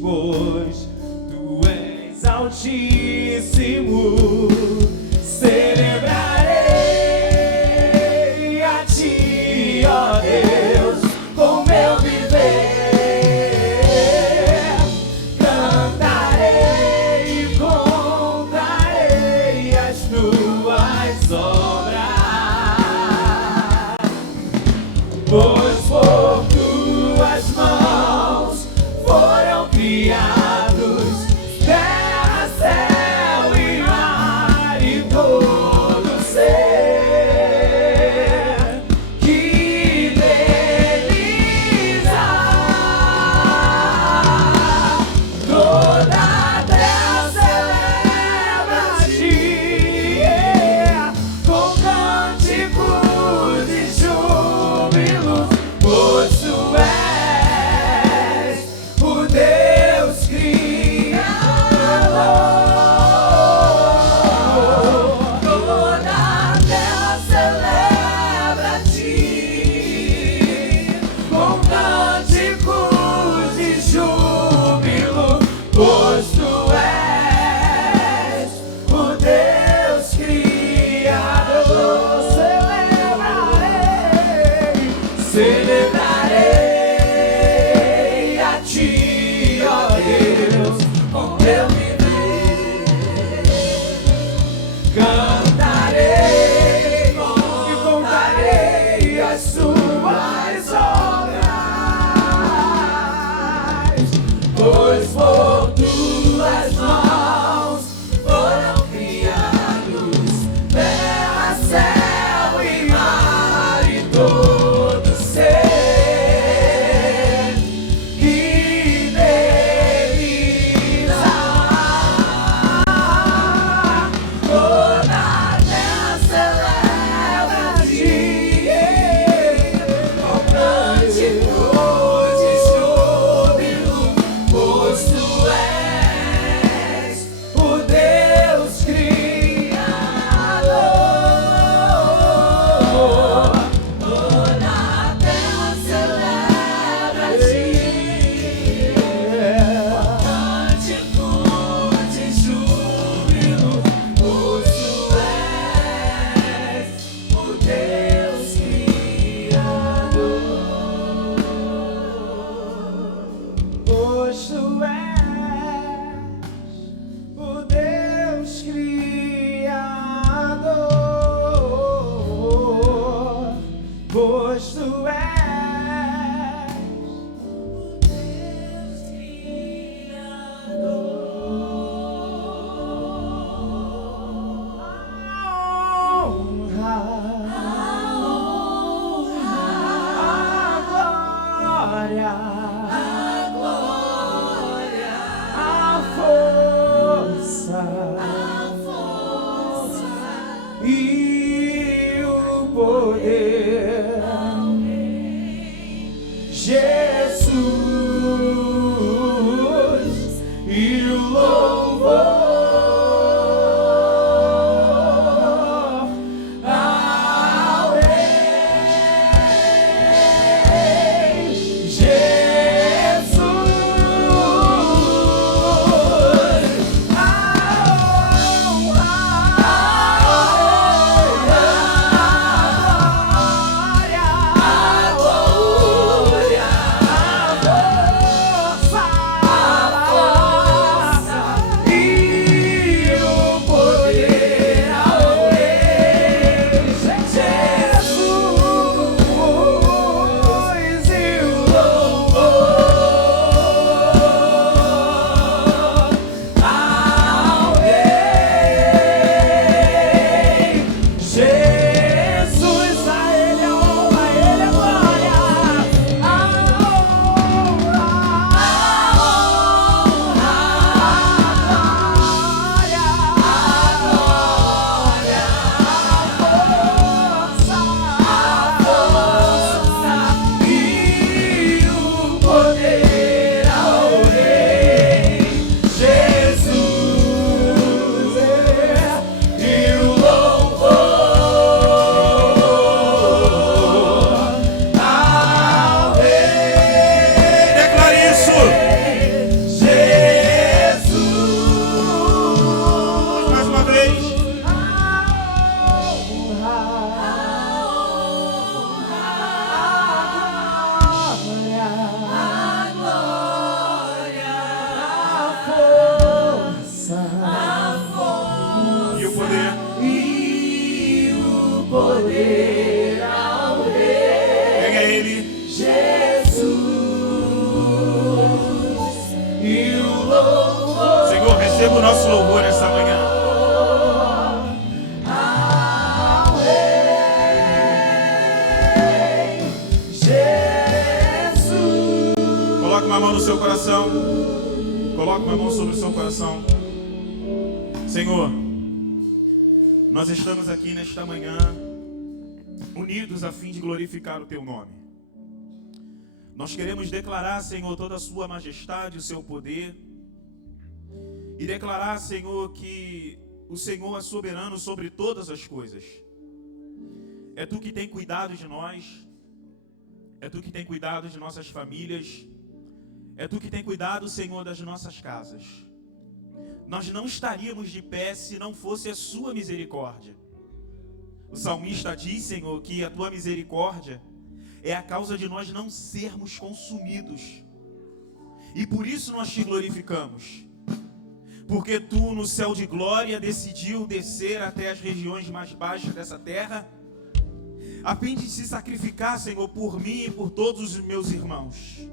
pois tu és altíssimo. Celebrarei a ti, ó Deus, com meu viver. Cantarei e contarei as tuas obras, pois por tuas mãos foram criados terra, céu e mar e todo ser que deles há. Toda a terra celebra-te com cânticos de júbilo, pois tu és o Deus Criador. Toda a terra celebra-te com cânticos de júbilo, pois tu és o Deus Criador. Celebrarei a ti, ó Deus, com meu viver. Cantarei e contarei as suas obras, pois por tuas mãos foram criados terra, céu e mar e todo ser que deles há. Toda a terra celebra-te com cânticos de júbilo, pois tu és o Deus Criador. Toda a terra celebra-te com cânticos de júbilo, pois tu és o Deus Criador. Pois tu és o Deus Criador. Pois tu és a glória, Receba o nosso louvor nessa manhã. Coloque uma mão no seu coração. Coloque uma mão sobre o seu coração. Senhor, nós estamos aqui nesta manhã unidos a fim de glorificar o Teu nome. Nós queremos declarar, Senhor, toda a Sua majestade, o Seu poder. E declarar, Senhor, que o Senhor é soberano sobre todas as coisas. É Tu que tem cuidado de nós. É Tu que tem cuidado de nossas famílias. É Tu que tem cuidado, Senhor, das nossas casas. Nós não estaríamos de pé se não fosse a Sua misericórdia. O salmista diz, Senhor, que a Tua misericórdia é a causa de nós não sermos consumidos. E por isso nós Te glorificamos. Porque Tu, no céu de glória, decidiu descer até as regiões mais baixas dessa terra, a fim de se sacrificar, Senhor, por mim e por todos os meus irmãos.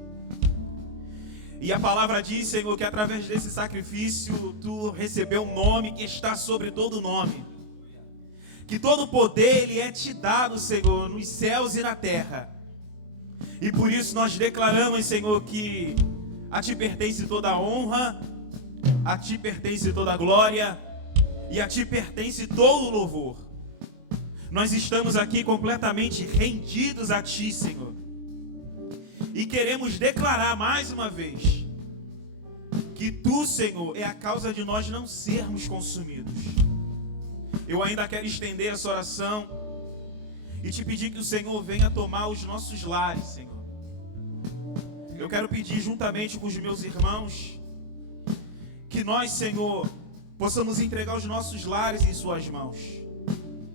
E a palavra diz, Senhor, que através desse sacrifício Tu recebeu um nome que está sobre todo nome. Que todo poder Ele é Te dado, Senhor, nos céus e na terra. E por isso nós declaramos, Senhor, que a Ti pertence toda a honra, a Ti pertence toda a glória e a Ti pertence todo o louvor. Nós estamos aqui completamente rendidos a Ti, Senhor. E queremos declarar mais uma vez que Tu, Senhor, é a causa de nós não sermos consumidos. Eu ainda quero estender essa oração e Te pedir que o Senhor venha tomar os nossos lares, Senhor. Eu quero pedir juntamente com os meus irmãos que nós, Senhor, possamos entregar os nossos lares em Suas mãos.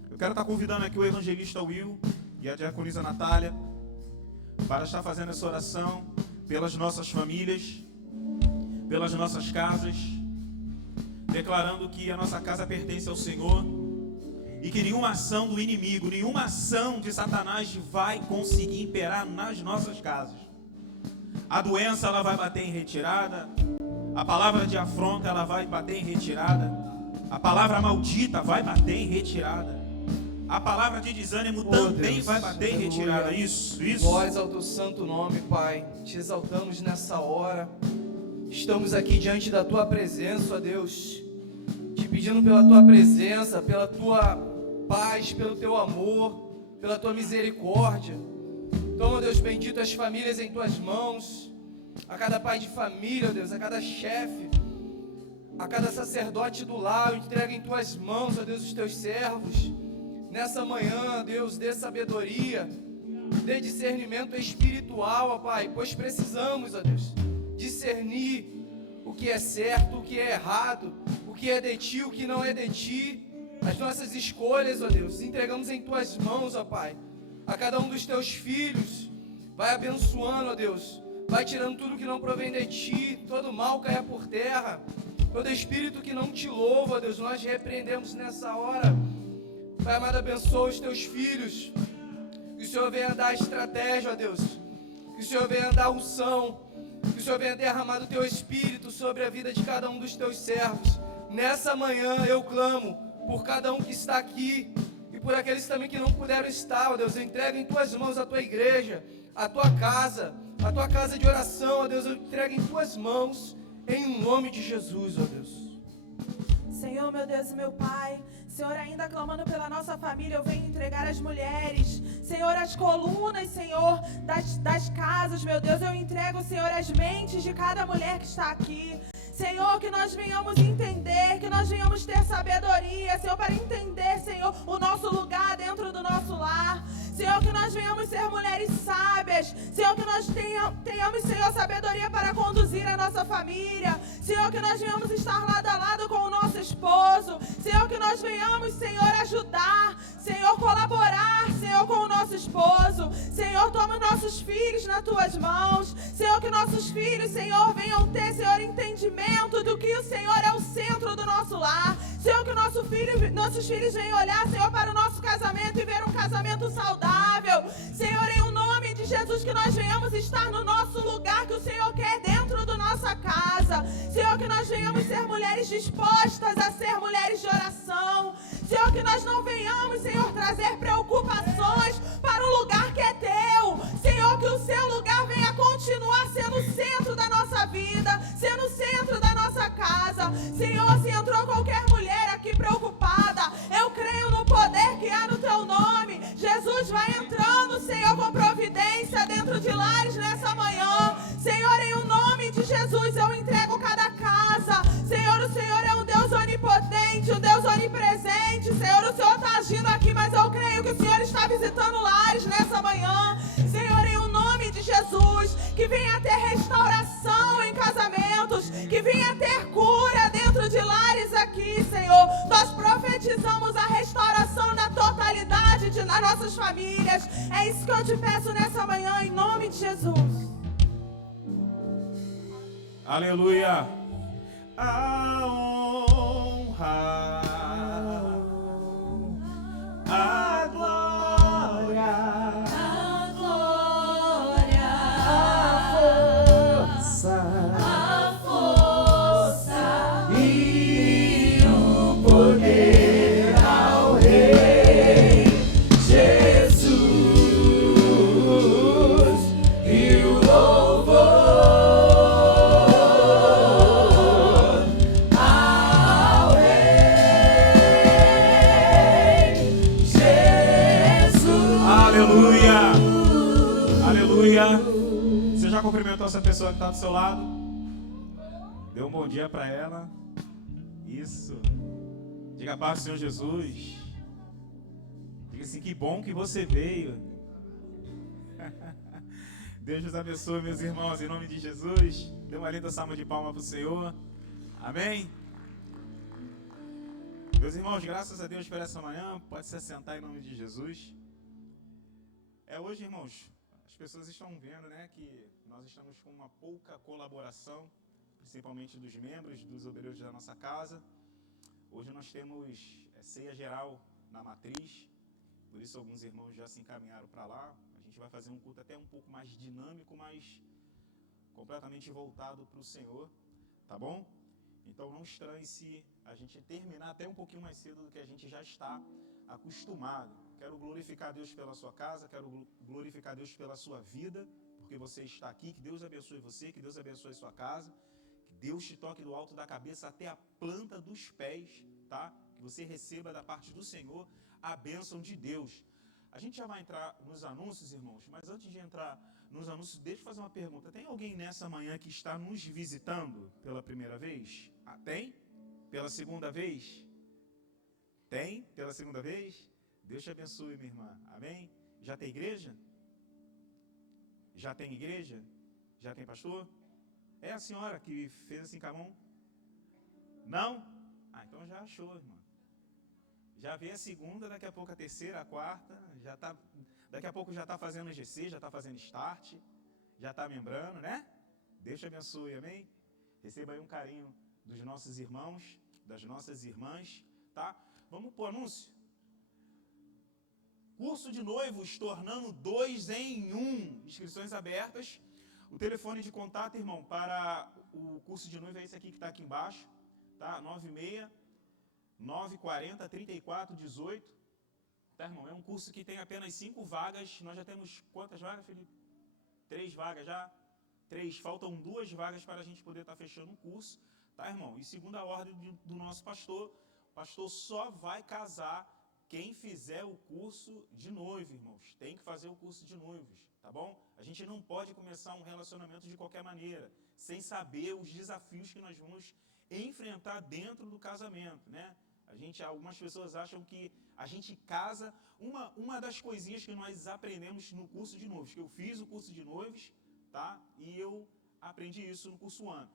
Eu quero estar convidando aqui o evangelista Will e a diaconisa Natália para estar fazendo essa oração pelas nossas famílias, pelas nossas casas, declarando que a nossa casa pertence ao Senhor e que nenhuma ação do inimigo, nenhuma ação de Satanás vai conseguir imperar nas nossas casas. A doença, ela vai bater em retirada, a palavra de afronta, ela vai bater em retirada, a palavra maldita vai bater em retirada. A palavra de desânimo também Deus, vai bater em retirada. Isso. Glórias ao Teu santo nome, Pai. Te exaltamos nessa hora. Estamos aqui diante da Tua presença, ó Deus. Te pedindo pela Tua presença, pela Tua paz, pelo Teu amor, pela Tua misericórdia. Toma, Deus bendito, as famílias em Tuas mãos. A cada pai de família, ó Deus, a cada chefe, a cada sacerdote do lar, entrega em Tuas mãos, ó Deus, os Teus servos. Nessa manhã, Deus, dê sabedoria, dê discernimento espiritual, ó Pai, pois precisamos, ó Deus, discernir o que é certo, o que é errado, o que é de Ti, o que não é de Ti. As nossas escolhas, ó Deus, entregamos em Tuas mãos, ó Pai. A cada um dos Teus filhos, vai abençoando, ó Deus, vai tirando tudo que não provém de Ti, todo mal caia por terra, todo espírito que não Te louva, ó Deus, nós repreendemos nessa hora. Pai amado, abençoa os Teus filhos, que o Senhor venha dar estratégia, ó Deus, que o Senhor venha dar unção, que o Senhor venha derramar do Teu Espírito sobre a vida de cada um dos Teus servos. Nessa manhã eu clamo por cada um que está aqui e por aqueles também que não puderam estar, ó Deus. Eu entrego em Tuas mãos a Tua igreja, a Tua casa de oração, ó Deus. Eu entrego em Tuas mãos, em nome de Jesus, ó Deus. Senhor, meu Deus e meu Pai, Senhor, ainda clamando pela nossa família, eu venho entregar as mulheres, Senhor, as colunas, Senhor, das casas, meu Deus, eu entrego, Senhor, as mentes de cada mulher que está aqui. Senhor, que nós venhamos entender, que nós venhamos ter sabedoria, Senhor, para entender, Senhor, o nosso lugar dentro do nosso lar. Senhor, que nós venhamos ser mulheres sábias. Senhor, que nós tenhamos, Senhor, sabedoria para conduzir a nossa família. Senhor, que nós venhamos estar lado a lado com o nosso esposo. Senhor, que nós venhamos, Senhor, ajudar. Senhor, colaborar, Senhor, com o nosso esposo. Senhor, toma nossos filhos nas Tuas mãos. Senhor, que nossos filhos, Senhor, venham ter, Senhor, entendimento do que o Senhor é o centro do nosso lar. Senhor, que nossos filhos venham olhar, Senhor, para o nosso casamento e ver um casamento saudável. Senhor, em o nome de Jesus, que nós venhamos estar no nosso lugar que o Senhor quer dentro da nossa casa. Senhor, que nós venhamos ser ser mulheres dispostas a ser mulheres de oração. Senhor, que nós não venhamos, Senhor, trazer preocupações para o lugar que é teu. Senhor, que o seu lugar venha continuar sendo o centro da nossa vida, sendo o centro da nossa casa. Senhor, se entrou qualquer mulher aqui preocupada, eu creio no poder que há no teu nome. Jesus vai entrando, Senhor, com providência dentro de lares nessa manhã. Senhor, em o nome de Jesus, eu entrego cada casa. Senhor, o Senhor é um Deus onipotente, um Deus onipresente. Senhor, o Senhor está agindo aqui, mas eu creio que o Senhor está visitando lares nessa manhã. Senhor, em o nome de Jesus, que venha ter restauração em casamentos, que venha ter cura dentro de lares aqui, Senhor. Nós profetizamos a restauração na totalidade das nossas famílias. É isso que eu te peço nessa manhã, em nome de Jesus. Aleluia. A honra, a glória, a força e o poder ao Rei Jesus e o louvor ao Rei Jesus. aleluia, aleluia. Você já cumprimentou essa pessoa que está do seu lado? Deu um bom dia para ela. Isso. Diga a paz do Senhor Jesus. Diga assim, que bom que você veio. Deus nos abençoe, meus irmãos, em nome de Jesus. Dê uma linda salva de palmas para o Senhor. Amém? Meus irmãos, graças a Deus por essa manhã. Pode se assentar em nome de Jesus. Hoje, irmãos, as pessoas estão vendo, né, que nós estamos com uma pouca colaboração, principalmente dos membros, dos obreiros da nossa casa. Hoje nós temos ceia geral na matriz, por isso alguns irmãos já se encaminharam para lá. A gente vai fazer um culto até um pouco mais dinâmico, mas completamente voltado para o Senhor, tá bom? Então não estranhe se a gente terminar até um pouquinho mais cedo do que a gente já está acostumado. Quero glorificar a Deus pela sua casa, quero glorificar a Deus pela sua vida, porque você está aqui. Que Deus abençoe você, que Deus abençoe a sua casa, que Deus te toque do alto da cabeça até a planta dos pés, tá? Que você receba da parte do Senhor a bênção de Deus. A gente já vai entrar nos anúncios, irmãos, mas antes de entrar nos anúncios, deixa eu fazer uma pergunta. Tem alguém nessa manhã que está nos visitando pela primeira vez? Ah, tem? Pela segunda vez? Tem? Pela segunda vez? Deus te abençoe, minha irmã. Amém? Já tem igreja? Já tem igreja? Já tem pastor? É a senhora que fez assim com a mão? Não? Ah, então já achou, irmã. Já veio a segunda, daqui a pouco a terceira, a quarta, daqui a pouco já está fazendo GC, já está fazendo start, já está membrando, né? Deus te abençoe, amém? Receba aí um carinho dos nossos irmãos, das nossas irmãs, tá? Vamos pro anúncio? Curso de noivos tornando 2 em 1. Inscrições abertas. O telefone de contato, irmão, para o curso de noivo é esse aqui que está aqui embaixo, tá? 96-940-3418. Tá, irmão? É um curso que tem apenas 5 vagas. Nós já temos quantas vagas, Felipe? 3 vagas já? 3. Faltam 2 vagas para a gente poder estar fechando o curso. Tá, irmão? E segundo a ordem do nosso pastor, o pastor só vai casar quem fizer o curso de noivo, irmãos. Tem que fazer o curso de noivos, tá bom? A gente não pode começar um relacionamento de qualquer maneira, sem saber os desafios que nós vamos enfrentar dentro do casamento, né? Algumas pessoas acham que a gente casa. Uma das coisinhas que nós aprendemos no curso de noivos, que eu fiz o curso de noivos, tá? E eu aprendi isso no curso ano.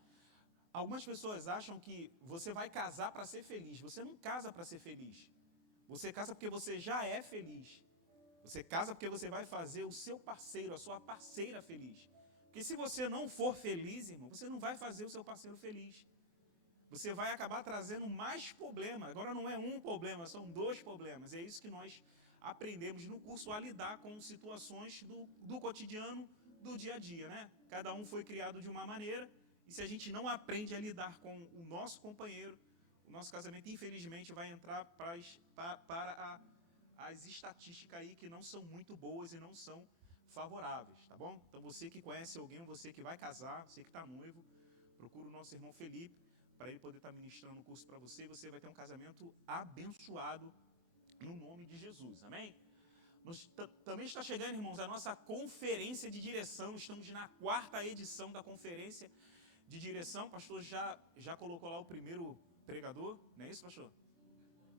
Algumas pessoas acham que você vai casar para ser feliz. Você não casa para ser feliz. Você casa porque você já é feliz. Você casa porque você vai fazer o seu parceiro, a sua parceira feliz. Porque se você não for feliz, irmão, você não vai fazer o seu parceiro feliz. Você vai acabar trazendo mais problemas. Agora não é um problema, são 2 problemas. É isso que nós aprendemos no curso, a lidar com situações do cotidiano, do dia a dia, né? Cada um foi criado de uma maneira E se a gente não aprende a lidar com o nosso companheiro, o nosso casamento, infelizmente, vai entrar para as estatísticas aí que não são muito boas e não são favoráveis, tá bom? Então, você que conhece alguém, você que vai casar, você que está noivo, procura o nosso irmão Felipe, para ele poder estar ministrando o curso para você, e você vai ter um casamento abençoado no nome de Jesus, amém? Também está chegando, irmãos, a nossa conferência de direção. Estamos na 4ª edição da conferência de direção. O pastor já colocou lá o primeiro pregador, não é isso, pastor?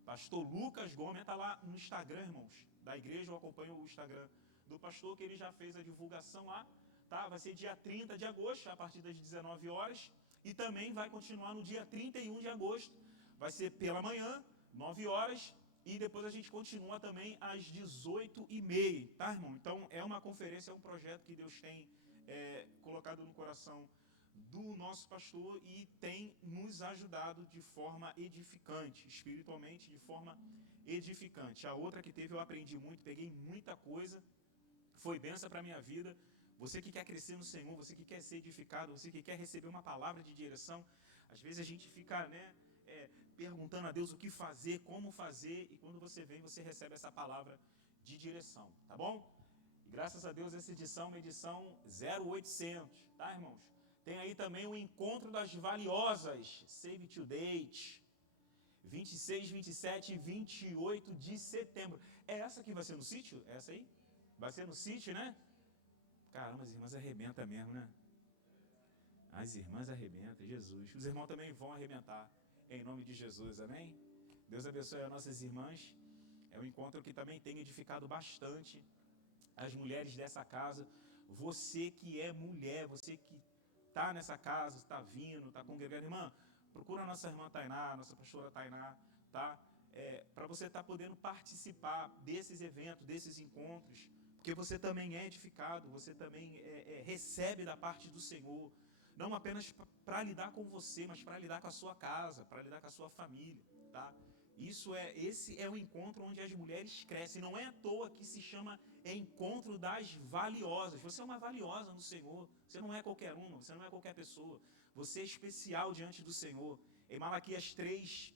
Pastor Lucas Gomes, está lá no Instagram, irmãos, da igreja. Eu acompanho o Instagram do pastor, que ele já fez a divulgação lá, tá? Vai ser dia 30 de agosto, a partir das 19 horas, e também vai continuar no dia 31 de agosto, vai ser pela manhã, 9 horas, e depois a gente continua também às 18h30, tá, irmão? Então, é uma conferência, é um projeto que Deus tem colocado no coração do nosso pastor e tem nos ajudado de forma edificante, espiritualmente, de forma edificante. A outra que teve, eu aprendi muito, peguei muita coisa, foi bênção para a minha vida. Você que quer crescer no Senhor, você que quer ser edificado, você que quer receber uma palavra de direção, às vezes a gente fica, perguntando a Deus o que fazer, como fazer, e quando você vem, você recebe essa palavra de direção, tá bom? E graças a Deus essa edição é uma edição 0800, tá, irmãos? Tem aí também o Encontro das Valiosas, Save to Date, 26, 27 e 28 de setembro. É essa que vai ser no sítio? É essa aí? Vai ser no sítio, né? Caramba, as irmãs arrebentam mesmo, né? As irmãs arrebentam, Jesus. Os irmãos também vão arrebentar, em nome de Jesus, amém? Deus abençoe as nossas irmãs. É um encontro que também tem edificado bastante as mulheres dessa casa. Você que é mulher, você que está nessa casa, está vindo, está congregando, irmã, procura a nossa irmã Tainá, nossa pastora Tainá, tá? Para você estar podendo participar desses eventos, desses encontros, porque você também é edificado, você também recebe da parte do Senhor, não apenas para lidar com você, mas para lidar com a sua casa, para lidar com a sua família, tá? Esse é o encontro onde as mulheres crescem. Não é à toa que se chama Encontro das Valiosas. Você é uma valiosa no Senhor. Você não é qualquer uma, você não é qualquer pessoa. Você é especial diante do Senhor. Em Malaquias 3,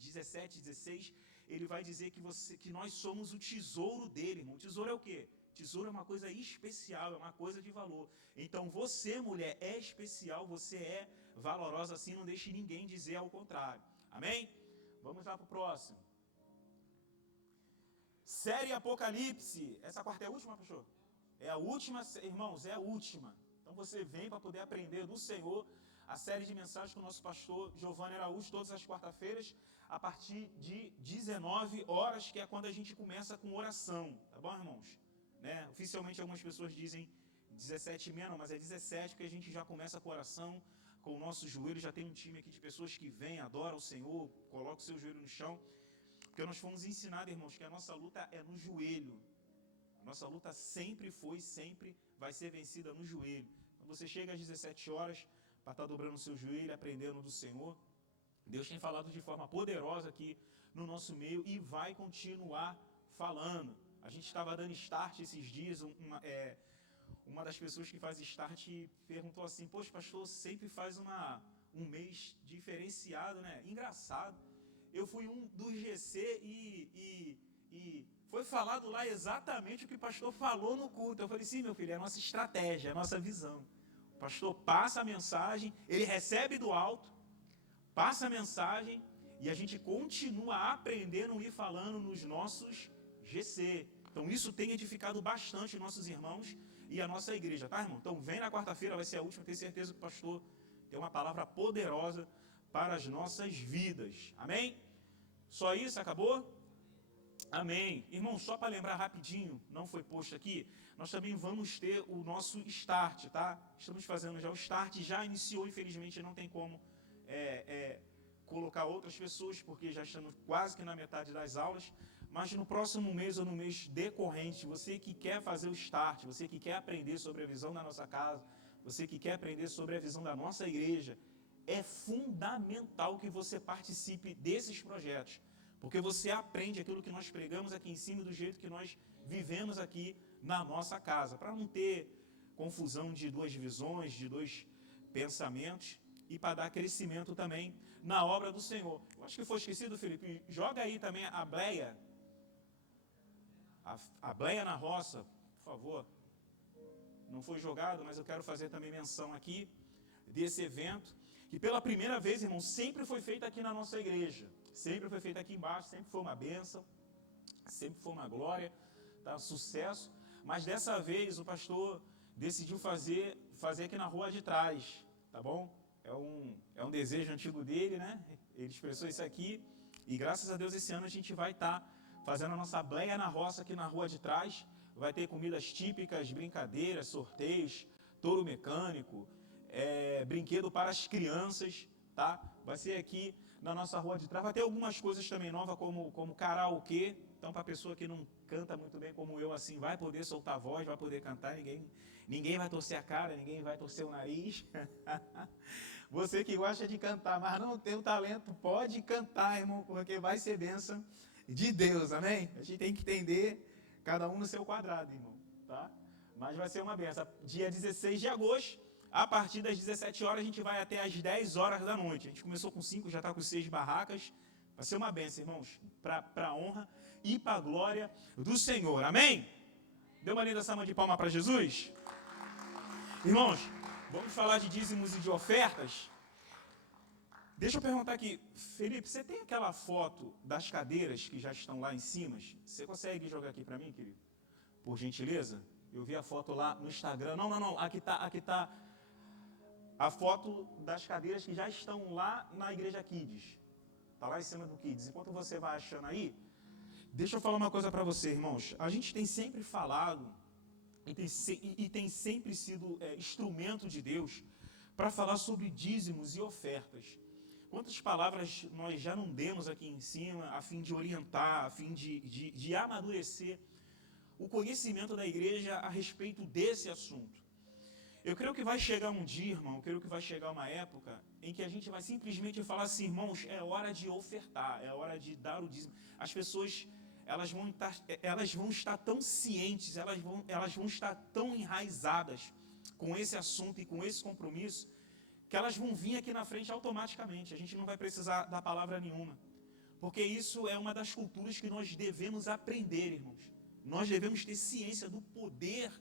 17, 16, ele vai dizer que nós somos o tesouro dele, irmão. O tesouro é o quê? Tesouro é uma coisa especial, é uma coisa de valor. Então você, mulher, é especial, você é valorosa, assim, não deixe ninguém dizer ao contrário. Amém? Vamos lá para o próximo. Série Apocalipse. Essa 4ª é a última, pastor? É a última, irmãos, é a última. Então você vem para poder aprender do Senhor a série de mensagens com o nosso pastor Giovanni Araújo, todas as quarta-feiras, a partir de 19 horas, que é quando a gente começa com oração. Tá bom, irmãos? Né? Oficialmente algumas pessoas dizem 17h30, não, mas é 17, porque a gente já começa com oração, com o nosso joelho. Já tem um time aqui de pessoas que vêm, adoram o Senhor, coloca o seu joelho no chão, porque nós fomos ensinados, irmãos, que a nossa luta é no joelho. A nossa luta sempre foi, sempre vai ser vencida no joelho. Quando você chega às 17 horas, para estar dobrando o seu joelho, aprendendo do Senhor, Deus tem falado de forma poderosa aqui no nosso meio e vai continuar falando. A gente estava dando start esses dias, uma das pessoas que faz start perguntou assim: poxa, pastor, sempre faz um mês diferenciado, né? Engraçado. Eu fui um do GC e foi falado lá exatamente o que o pastor falou no culto. Eu falei: sim, meu filho, é a nossa estratégia, é a nossa visão. O pastor passa a mensagem, ele recebe do alto, passa a mensagem e a gente continua aprendendo e falando nos nossos GC. Então isso tem edificado bastante nossos irmãos e a nossa igreja, tá, irmão? Então vem na quarta-feira, vai ser a última, tenho certeza que o pastor tem uma palavra poderosa para as nossas vidas. Amém? Só isso? Acabou? Amém. Irmão, só para lembrar rapidinho, não foi posto aqui, nós também vamos ter o nosso start, tá? Estamos fazendo já o start, já iniciou, infelizmente não tem como colocar outras pessoas, porque já estamos quase que na metade das aulas, mas no próximo mês ou no mês decorrente, você que quer fazer o start, você que quer aprender sobre a visão da nossa casa, você que quer aprender sobre a visão da nossa igreja, é fundamental que você participe desses projetos, porque você aprende aquilo que nós pregamos aqui em cima do jeito que nós vivemos aqui na nossa casa, para não ter confusão de duas visões, de dois pensamentos e para dar crescimento também na obra do Senhor. Eu acho que foi esquecido, Felipe. Joga aí também a bleia. A bleia na roça, por favor. Não foi jogado, mas eu quero fazer também menção aqui desse evento, que pela primeira vez, irmão, sempre foi feito aqui na nossa igreja. Sempre foi feito aqui embaixo, sempre foi uma bênção, sempre foi uma glória, tá? Sucesso. Mas dessa vez o pastor decidiu fazer aqui na rua de trás, tá bom? É um desejo antigo dele, né? Ele expressou isso aqui. E graças a Deus esse ano a gente vai estar fazendo a nossa bleia na roça aqui na rua de trás. Vai ter comidas típicas, brincadeiras, sorteios, touro mecânico, brinquedo para as crianças, tá? Vai ser aqui na nossa rua de trás. Vai ter algumas coisas também novas, como karaokê. Então, para a pessoa que não canta muito bem como eu, assim, vai poder soltar a voz, vai poder cantar. Ninguém vai torcer a cara, ninguém vai torcer o nariz. Você que gosta de cantar, mas não tem o talento, pode cantar, irmão, porque vai ser bênção de Deus, amém? A gente tem que entender, cada um no seu quadrado, irmão, tá? Mas vai ser uma bênção. Dia 16 de agosto, a partir das 17 horas, a gente vai até às 10 horas da noite. A gente começou com 5, já está com 6 barracas. Vai ser uma bênção, irmãos, para a honra e para a glória do Senhor, amém? Deu uma linda salva de palma para Jesus? Irmãos, vamos falar de dízimos e de ofertas. Deixa eu perguntar aqui, Felipe, você tem aquela foto das cadeiras que já estão lá em cima? Você consegue jogar aqui para mim, querido? Por gentileza? Eu vi a foto lá no Instagram. Não. Aqui tá a foto das cadeiras que já estão lá na Igreja Kids. Tá lá em cima do Kids. Enquanto você vai achando aí, deixa eu falar uma coisa para você, irmãos. A gente tem sempre falado e tem sempre sido instrumento de Deus para falar sobre dízimos e ofertas. Quantas palavras nós já não demos aqui em cima a fim de orientar, a fim de amadurecer o conhecimento da igreja a respeito desse assunto. Eu creio que vai chegar um dia, irmão, eu creio que vai chegar uma época em que a gente vai simplesmente falar assim, irmãos, é hora de ofertar, é hora de dar o dízimo. As pessoas, elas vão estar tão cientes, elas vão estar tão enraizadas com esse assunto e com esse compromisso, que elas vão vir aqui na frente automaticamente. A gente não vai precisar dar palavra nenhuma. Porque isso é uma das culturas que nós devemos aprender, irmãos. Nós devemos ter ciência do poder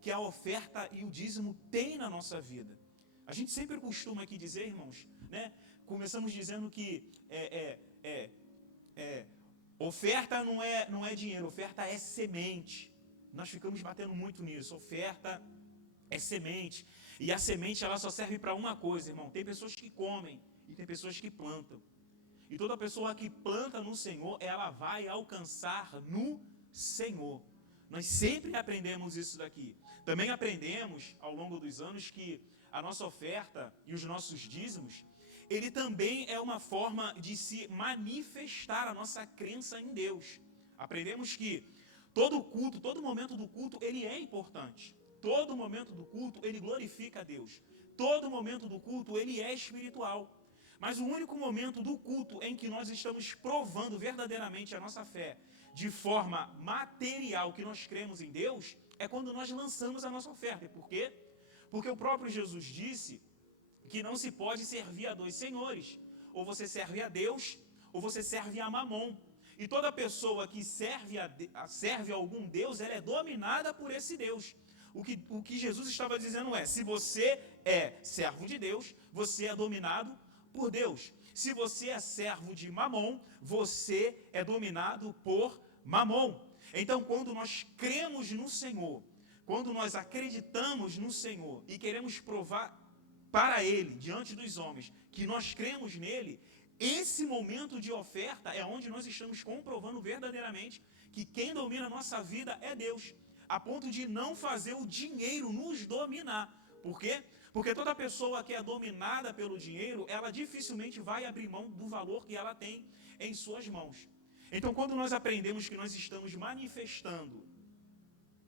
que a oferta e o dízimo têm na nossa vida. A gente sempre costuma aqui dizer, irmãos, né? Começamos dizendo que oferta não é dinheiro, oferta é semente. Nós ficamos batendo muito nisso. Oferta é semente. E a semente, ela só serve para uma coisa, irmão. Tem pessoas que comem e tem pessoas que plantam. E toda pessoa que planta no Senhor, ela vai alcançar no Senhor. Nós sempre aprendemos isso daqui. Também aprendemos, ao longo dos anos, que a nossa oferta e os nossos dízimos, ele também é uma forma de se manifestar a nossa crença em Deus. Aprendemos que todo culto, todo momento do culto, ele é importante. Todo momento do culto, ele glorifica a Deus. Todo momento do culto, ele é espiritual. Mas o único momento do culto em que nós estamos provando verdadeiramente a nossa fé de forma material, que nós cremos em Deus, é quando nós lançamos a nossa oferta. E por quê? Porque o próprio Jesus disse que não se pode servir a dois senhores. Ou você serve a Deus, ou você serve a Mamon. E toda pessoa que serve a algum Deus, ela é dominada por esse Deus. O que Jesus estava dizendo é, se você é servo de Deus, você é dominado por Deus. Se você é servo de Mamon, você é dominado por Mamon. Então, quando nós cremos no Senhor, quando nós acreditamos no Senhor e queremos provar para Ele, diante dos homens, que nós cremos nele, esse momento de oferta é onde nós estamos comprovando verdadeiramente que quem domina a nossa vida é Deus, a ponto de não fazer o dinheiro nos dominar. Por quê? Porque toda pessoa que é dominada pelo dinheiro, ela dificilmente vai abrir mão do valor que ela tem em suas mãos. Então, quando nós aprendemos que nós estamos manifestando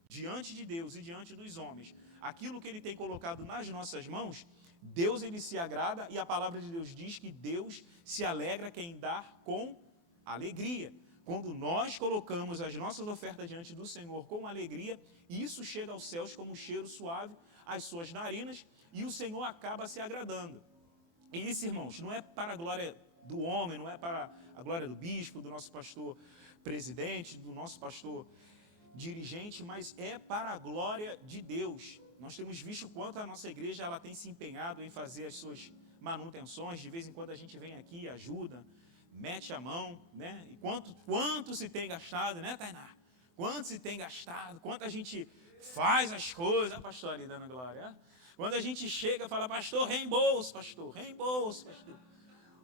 diante de Deus e diante dos homens aquilo que Ele tem colocado nas nossas mãos, Deus, Ele se agrada, e a palavra de Deus diz que Deus se alegra quem dá com alegria. Quando nós colocamos as nossas ofertas diante do Senhor com alegria, isso chega aos céus como um cheiro suave às suas narinas, e o Senhor acaba se agradando. E isso, irmãos, não é para a glória do homem, não é para a glória do bispo, do nosso pastor presidente, do nosso pastor dirigente, mas é para a glória de Deus. Nós temos visto quanto a nossa igreja ela tem se empenhado em fazer as suas manutenções. De vez em quando a gente vem aqui, ajuda, mete a mão, né? E quanto se tem gastado, né, Tainá? Quanto se tem gastado, quanto a gente faz as coisas, a pastor ali dando glória, né? Quando a gente chega e fala, pastor, reembolso, pastor.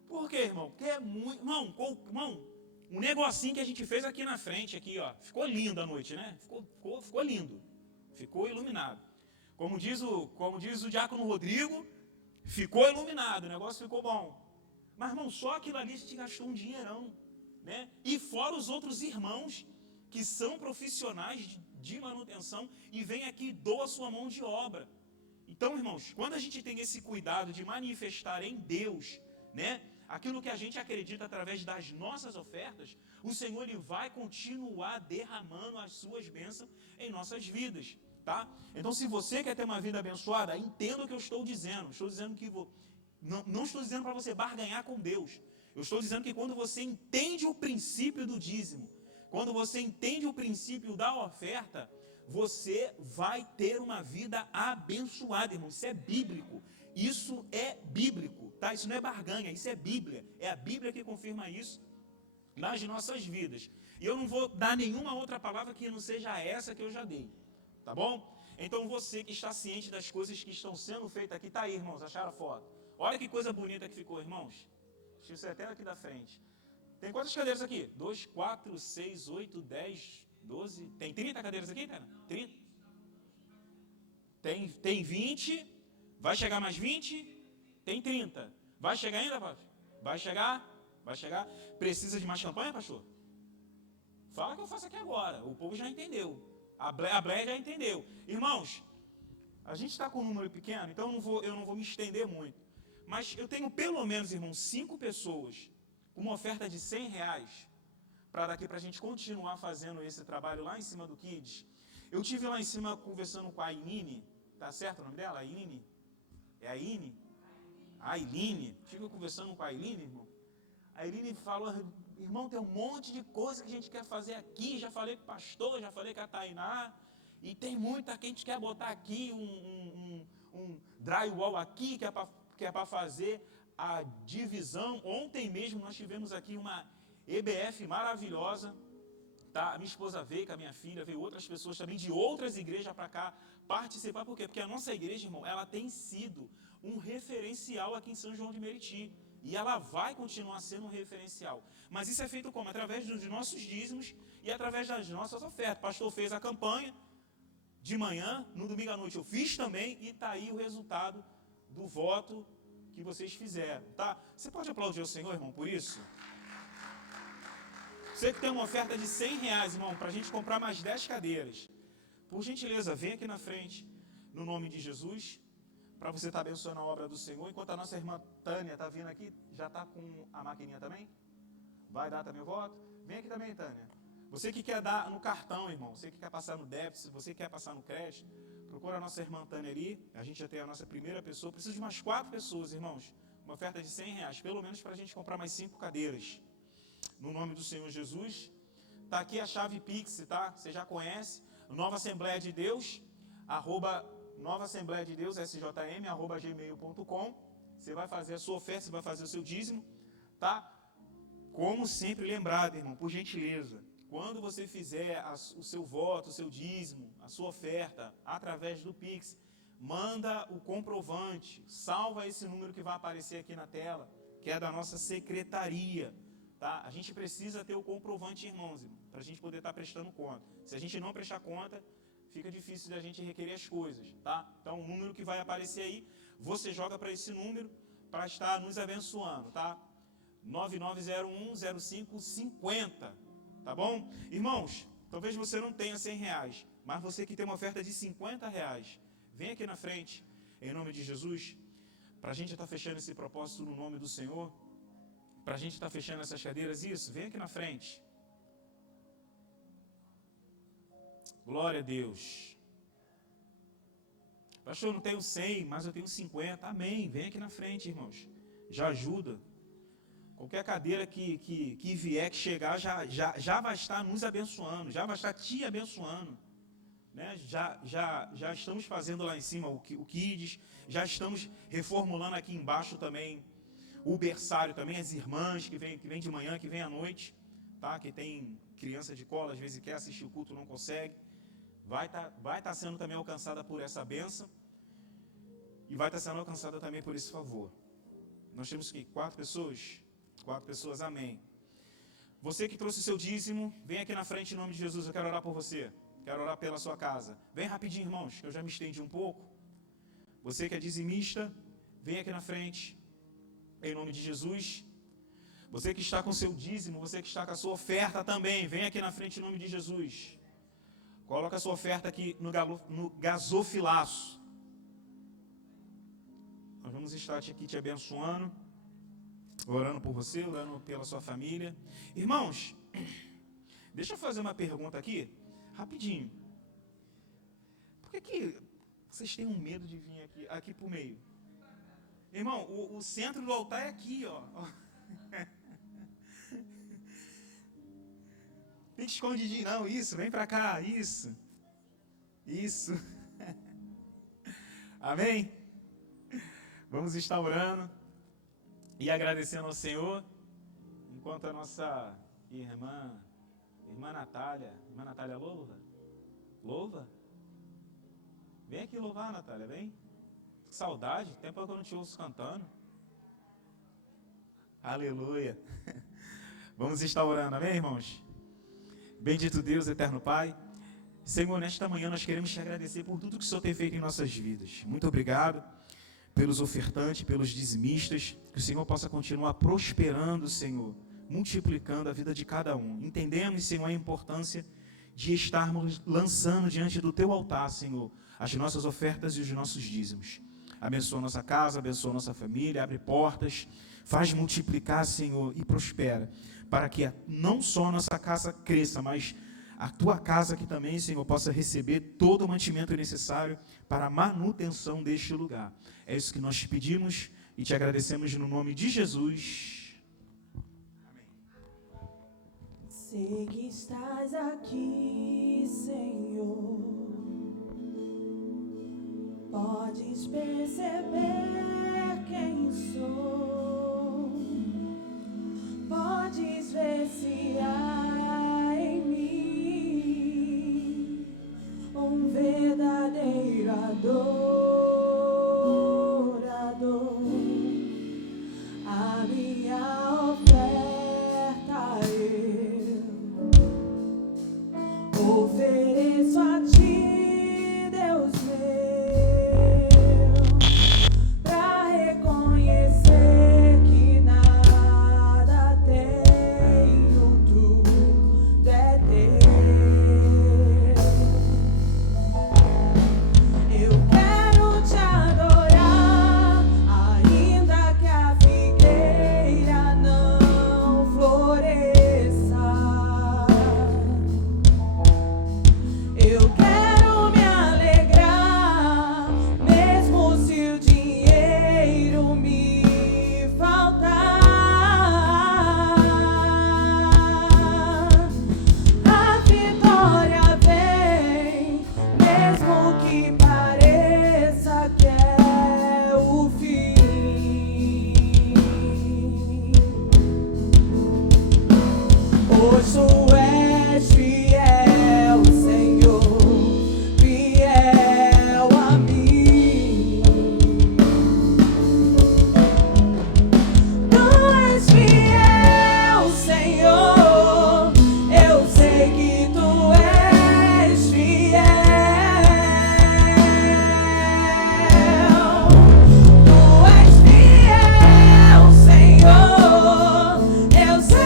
Por quê, irmão? Porque é muito, irmão, um negocinho que a gente fez aqui na frente, aqui, ó, ficou lindo a noite, né? Ficou lindo, ficou iluminado. Como diz o diácono Rodrigo, ficou iluminado, o negócio ficou bom. Mas, irmão, só aquilo ali a gente gastou um dinheirão, né? E fora os outros irmãos que são profissionais de manutenção e vêm aqui e doam a sua mão de obra. Então, irmãos, quando a gente tem esse cuidado de manifestar em Deus, né, aquilo que a gente acredita através das nossas ofertas, o Senhor ele vai continuar derramando as suas bênçãos em nossas vidas, tá? Então, se você quer ter uma vida abençoada, entenda o que eu estou dizendo. Estou dizendo que não estou dizendo para você barganhar com Deus. Eu estou dizendo que quando você entende o princípio do dízimo, quando você entende o princípio da oferta, você vai ter uma vida abençoada, irmão. Isso é bíblico. Isso é bíblico, tá? Isso não é barganha, isso é Bíblia. É a Bíblia que confirma isso nas nossas vidas. E eu não vou dar nenhuma outra palavra que não seja essa que eu já dei, tá bom? Então você que está ciente das coisas que estão sendo feitas aqui, tá aí, irmãos, acharam a foto? Olha que coisa bonita que ficou, irmãos. Deixa eu ser até aqui da frente. Tem quantas cadeiras aqui? 2, 4, 6, 8, 10, 12. Tem 30 cadeiras aqui, Tana? 30? Tem 20. Vai chegar mais 20? Tem 30. Vai chegar ainda, pastor? Vai chegar? Vai chegar. Precisa de mais champanhe, pastor? Fala que eu faço aqui agora. O povo já entendeu. A Blé já entendeu. Irmãos, a gente está com um número pequeno, então eu não vou me estender muito. Mas eu tenho pelo menos, irmãos, 5 pessoas com uma oferta de R$100 para daqui para a gente continuar fazendo esse trabalho lá em cima do Kids. Eu tive lá em cima conversando com a Ailine, tá certo o nome dela? Ailine? É a Ailine? A Ailine. Estive conversando com a Ailine, irmão. A Ailine falou, irmão, tem um monte de coisa que a gente quer fazer aqui. Já falei com o pastor, já falei com a Tainá. E tem muita que a gente quer botar aqui, um drywall aqui, que é para fazer a divisão. Ontem mesmo nós tivemos aqui uma EBF maravilhosa, tá? A minha esposa veio com a minha filha, veio outras pessoas também de outras igrejas para cá participar. Por quê? Porque a nossa igreja, irmão, ela tem sido um referencial aqui em São João de Meriti. E ela vai continuar sendo um referencial. Mas isso é feito como? Através dos nossos dízimos e através das nossas ofertas. O pastor fez a campanha de manhã, no domingo à noite eu fiz também, e está aí o resultado do voto que vocês fizeram, tá? Você pode aplaudir o Senhor, irmão, por isso? Você que tem uma oferta de R$100, irmão, para a gente comprar mais 10 cadeiras. Por gentileza, vem aqui na frente, no nome de Jesus, para você estar abençoando a obra do Senhor. Enquanto a nossa irmã Tânia está vindo aqui, já está com a maquininha também? Vai dar também o voto? Vem aqui também, Tânia. Você que quer dar no cartão, irmão, você que quer passar no débito, se você quer passar no crédito, procura a nossa irmã Tânia ali. A gente já tem a nossa primeira pessoa. Precisa de umas 4 pessoas, irmãos. Uma oferta de R$100, pelo menos para a gente comprar mais 5 cadeiras. No nome do Senhor Jesus. Está aqui a chave Pix, tá? Você já conhece. Nova Assembleia de Deus, Nova Assembleia de Deus, sjm@gmail.com. Você vai fazer a sua oferta, você vai fazer o seu dízimo, tá? Como sempre, lembrado, irmão, por gentileza, quando você fizer o seu voto, o seu dízimo, a sua oferta, através do Pix, manda o comprovante, salva esse número que vai aparecer aqui na tela, que é da nossa secretaria, tá? A gente precisa ter o comprovante, irmãos, para a gente poder estar prestando conta. Se a gente não prestar conta, fica difícil de a gente requerer as coisas, tá? Então, o número que vai aparecer aí, você joga para esse número para estar nos abençoando, tá? 99010550, tá bom? Irmãos, talvez você não tenha R$100, mas você que tem uma oferta de R$50, vem aqui na frente, em nome de Jesus, para a gente estar fechando esse propósito no nome do Senhor, para a gente estar fechando essas cadeiras, isso, vem aqui na frente. Glória a Deus. Pastor, eu não tenho 100, mas eu tenho 50. Amém. Vem aqui na frente, irmãos. Já ajuda. Qualquer cadeira que vier, que chegar, já vai estar nos abençoando, já vai estar te abençoando. Né? Já estamos fazendo lá em cima o Kids, já estamos reformulando aqui embaixo também o berçário também, as irmãs que vêm de manhã, que vêm à noite, tá? Que tem criança de cola, às vezes quer assistir o culto, não consegue. Vai estar sendo também alcançada por essa bênção e vai estar sendo alcançada também por esse favor. Nós temos que 4 pessoas? 4 pessoas, amém. Você que trouxe o seu dízimo, vem aqui na frente em nome de Jesus, eu quero orar por você. Quero orar pela sua casa. Vem rapidinho, irmãos, que eu já me estendi um pouco. Você que é dizimista, vem aqui na frente, em nome de Jesus. Você que está com o seu dízimo, você que está com a sua oferta também, vem aqui na frente em nome de Jesus. Coloca a sua oferta aqui no gasofilaço. Nós vamos estar aqui te abençoando, orando por você, orando pela sua família. Irmãos, deixa eu fazer uma pergunta aqui, rapidinho. Por que vocês têm um medo de vir aqui pro meio? Irmão, o centro do altar é aqui, ó. Fica escondidinho, não, isso, vem pra cá, isso. Amém? Vamos estar orando e agradecendo ao Senhor, enquanto a nossa irmã Natália louva? Vem aqui louvar, Natália, vem. Saudade, tempo que eu não te ouço cantando. Aleluia. Vamos estar orando, amém, irmãos? Bendito Deus, eterno Pai. Senhor, nesta manhã nós queremos te agradecer por tudo que o Senhor tem feito em nossas vidas. Muito obrigado pelos ofertantes, pelos dizimistas. Que o Senhor possa continuar prosperando, Senhor, multiplicando a vida de cada um. Entendemos, Senhor, a importância de estarmos lançando diante do Teu altar, Senhor, as nossas ofertas e os nossos dízimos. Abençoa a nossa casa, abençoa a nossa família, abre portas, faz multiplicar, Senhor, e prospera, para que não só a nossa casa cresça, mas a Tua casa aqui também, Senhor, possa receber todo o mantimento necessário para a manutenção deste lugar. É isso que nós te pedimos e te agradecemos no nome de Jesus. Amém. Sei que estás aqui, Senhor. Podes perceber quem sou. Podes ver se há em mim um verdadeiro adorador. A minha oferta eu ofereço a Ti, Deus meu, pra reconhecer que nada tenho, tudo é Teu. Eu quero Te adorar, ainda que a figueira não floresça. Eu quero me alegrar, mesmo se o dinheiro me faltar. A vitória vem, mesmo que pareça que é o fim. Pois Tu és fiel, Senhor, fiel a mim. Tu és fiel, Senhor, eu sei que Tu és fiel. Tu és fiel, Senhor, eu sei.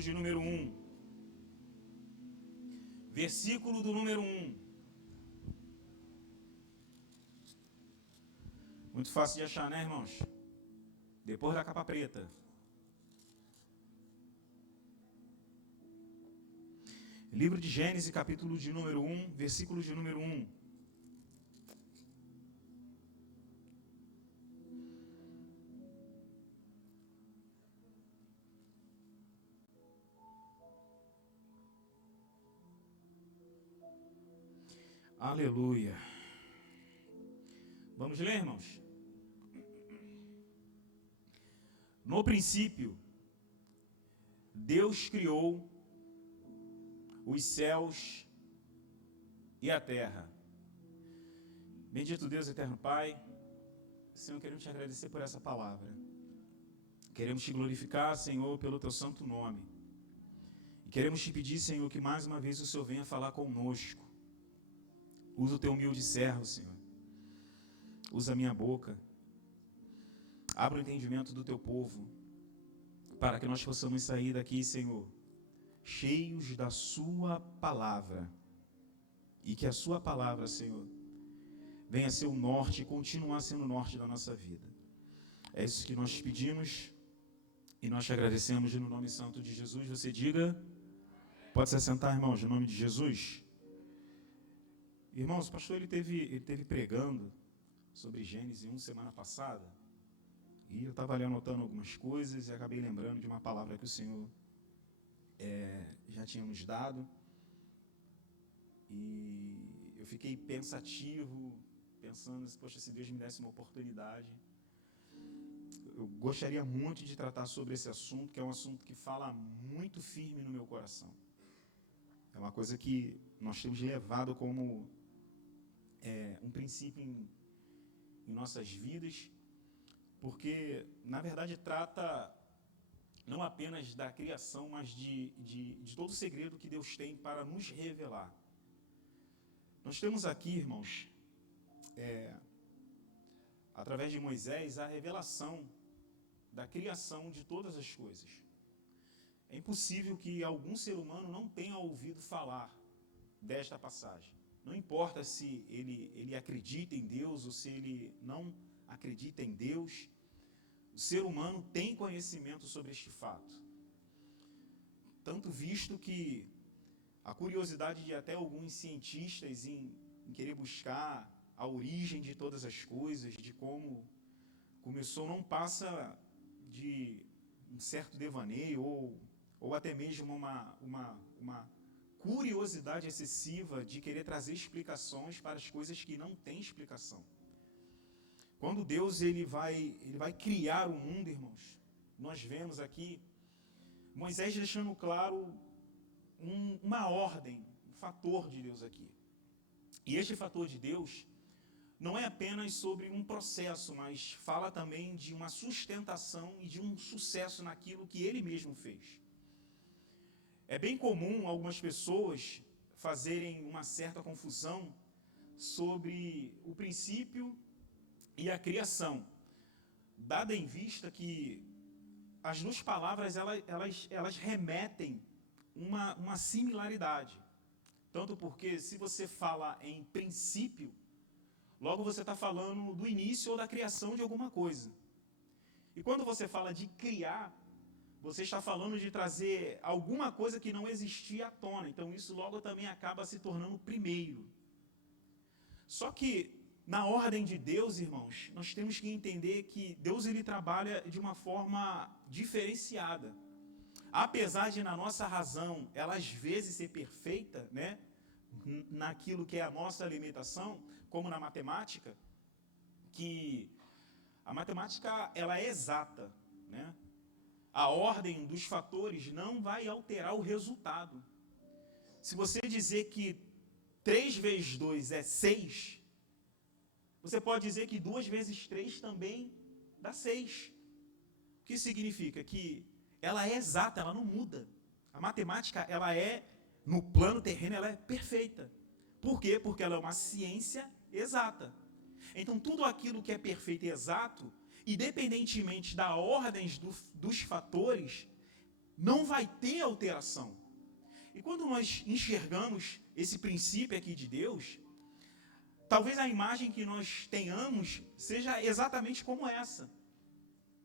capítulo de número 1, versículo do número 1. Muito fácil de achar, né, irmãos? Depois da capa preta. Livro de Gênesis, capítulo de número 1, versículo de número 1. Aleluia. Vamos ler, irmãos? No princípio, Deus criou os céus e a terra. Bendito Deus, eterno Pai, Senhor, queremos te agradecer por essa palavra. Queremos te glorificar, Senhor, pelo teu santo nome. E queremos te pedir, Senhor, que mais uma vez o Senhor venha falar conosco. Usa o teu humilde servo, Senhor. Usa a minha boca. Abra o entendimento do teu povo, para que nós possamos sair daqui, Senhor, cheios da sua palavra. E que a sua palavra, Senhor, venha a ser o norte e continuar sendo o norte da nossa vida. É isso que nós te pedimos e nós te agradecemos no nome santo de Jesus. Você diga, pode se assentar, irmãos, no nome de Jesus. Irmãos, o pastor ele teve pregando sobre Gênesis 1 semana passada, e eu estava ali anotando algumas coisas e acabei lembrando de uma palavra que o Senhor já tinha nos dado, e eu fiquei pensativo, pensando, poxa, se Deus me desse uma oportunidade, eu gostaria muito de tratar sobre esse assunto, que é um assunto que fala muito firme no meu coração. É uma coisa que nós temos levado como um princípio em nossas vidas, porque, na verdade, trata não apenas da criação, mas de todo o segredo que Deus tem para nos revelar. Nós temos aqui, irmãos, através de Moisés, a revelação da criação de todas as coisas. É impossível que algum ser humano não tenha ouvido falar desta passagem. Não importa se ele acredita em Deus ou se ele não acredita em Deus, o ser humano tem conhecimento sobre este fato. Tanto visto que a curiosidade de até alguns cientistas em querer buscar a origem de todas as coisas, de como começou, não passa de um certo devaneio ou até mesmo uma curiosidade excessiva de querer trazer explicações para as coisas que não têm explicação. Quando Deus ele vai criar o mundo, irmãos, nós vemos aqui Moisés deixando claro uma ordem, um fator de Deus aqui. E este fator de Deus não é apenas sobre um processo, mas fala também de uma sustentação e de um sucesso naquilo que ele mesmo fez. É bem comum algumas pessoas fazerem uma certa confusão sobre o princípio e a criação, dada em vista que as duas palavras elas remetem uma similaridade. Tanto porque se você fala em princípio, logo você está falando do início ou da criação de alguma coisa. E quando você fala de criar, você está falando de trazer alguma coisa que não existia à tona. Então isso logo também acaba se tornando primeiro. Só que na ordem de Deus, irmãos, nós temos que entender que Deus ele trabalha de uma forma diferenciada. Apesar de na nossa razão, ela às vezes ser perfeita, né, naquilo que é a nossa limitação, como na matemática, que a matemática ela é exata, né? A ordem dos fatores não vai alterar o resultado. Se você dizer que 3 vezes 2 é 6, você pode dizer que 2 vezes 3 também dá 6. O que significa? Que ela é exata, ela não muda. A matemática, ela é, no plano terreno, ela é perfeita. Por quê? Porque ela é uma ciência exata. Então, tudo aquilo que é perfeito e exato, independentemente da ordem dos fatores, não vai ter alteração. E quando nós enxergamos esse princípio aqui de Deus, talvez a imagem que nós tenhamos seja exatamente como essa.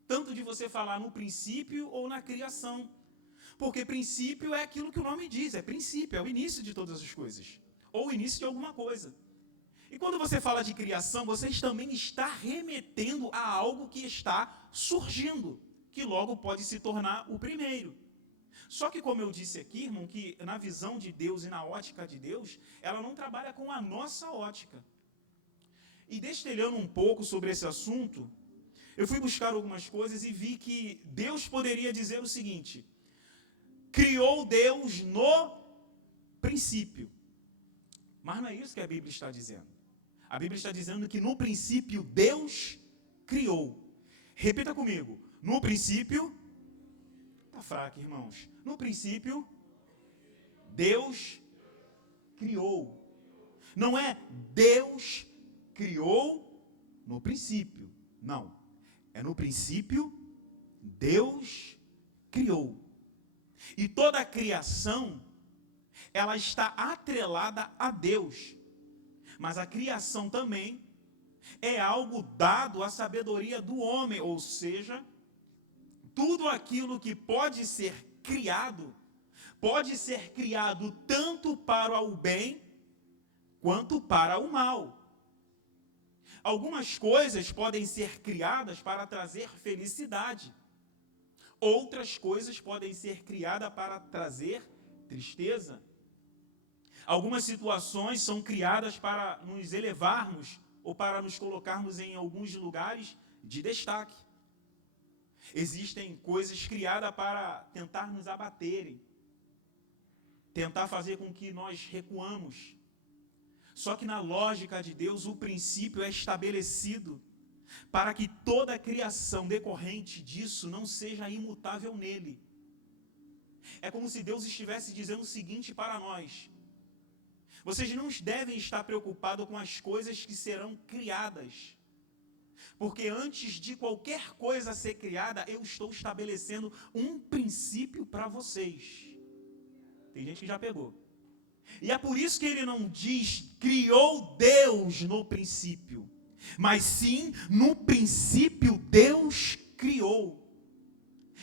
Tanto de você falar no princípio ou na criação. Porque princípio é aquilo que o nome diz, é princípio, é o início de todas as coisas. Ou o início de alguma coisa. E quando você fala de criação, você também está remetendo a algo que está surgindo, que logo pode se tornar o primeiro. Só que, como eu disse aqui, irmão, que na visão de Deus e na ótica de Deus, ela não trabalha com a nossa ótica. E destelhando um pouco sobre esse assunto, eu fui buscar algumas coisas e vi que Deus poderia dizer o seguinte: criou Deus no princípio. Mas não é isso que a Bíblia está dizendo. A Bíblia está dizendo que no princípio Deus criou. Repita comigo. No princípio... Está fraco, irmãos. No princípio, Deus criou. Não é Deus criou no princípio. Não. É no princípio, Deus criou. E toda a criação, ela está atrelada a Deus. Mas a criação também é algo dado à sabedoria do homem, ou seja, tudo aquilo que pode ser criado tanto para o bem quanto para o mal. Algumas coisas podem ser criadas para trazer felicidade. Outras coisas podem ser criadas para trazer tristeza. Algumas situações são criadas para nos elevarmos ou para nos colocarmos em alguns lugares de destaque. Existem coisas criadas para tentar nos abaterem, tentar fazer com que nós recuamos. Só que na lógica de Deus, o princípio é estabelecido para que toda a criação decorrente disso não seja imutável nele. É como se Deus estivesse dizendo o seguinte para nós: vocês não devem estar preocupados com as coisas que serão criadas, porque antes de qualquer coisa ser criada, eu estou estabelecendo um princípio para vocês. Tem gente que já pegou. E é por isso que ele não diz criou Deus no princípio, mas sim no princípio Deus criou.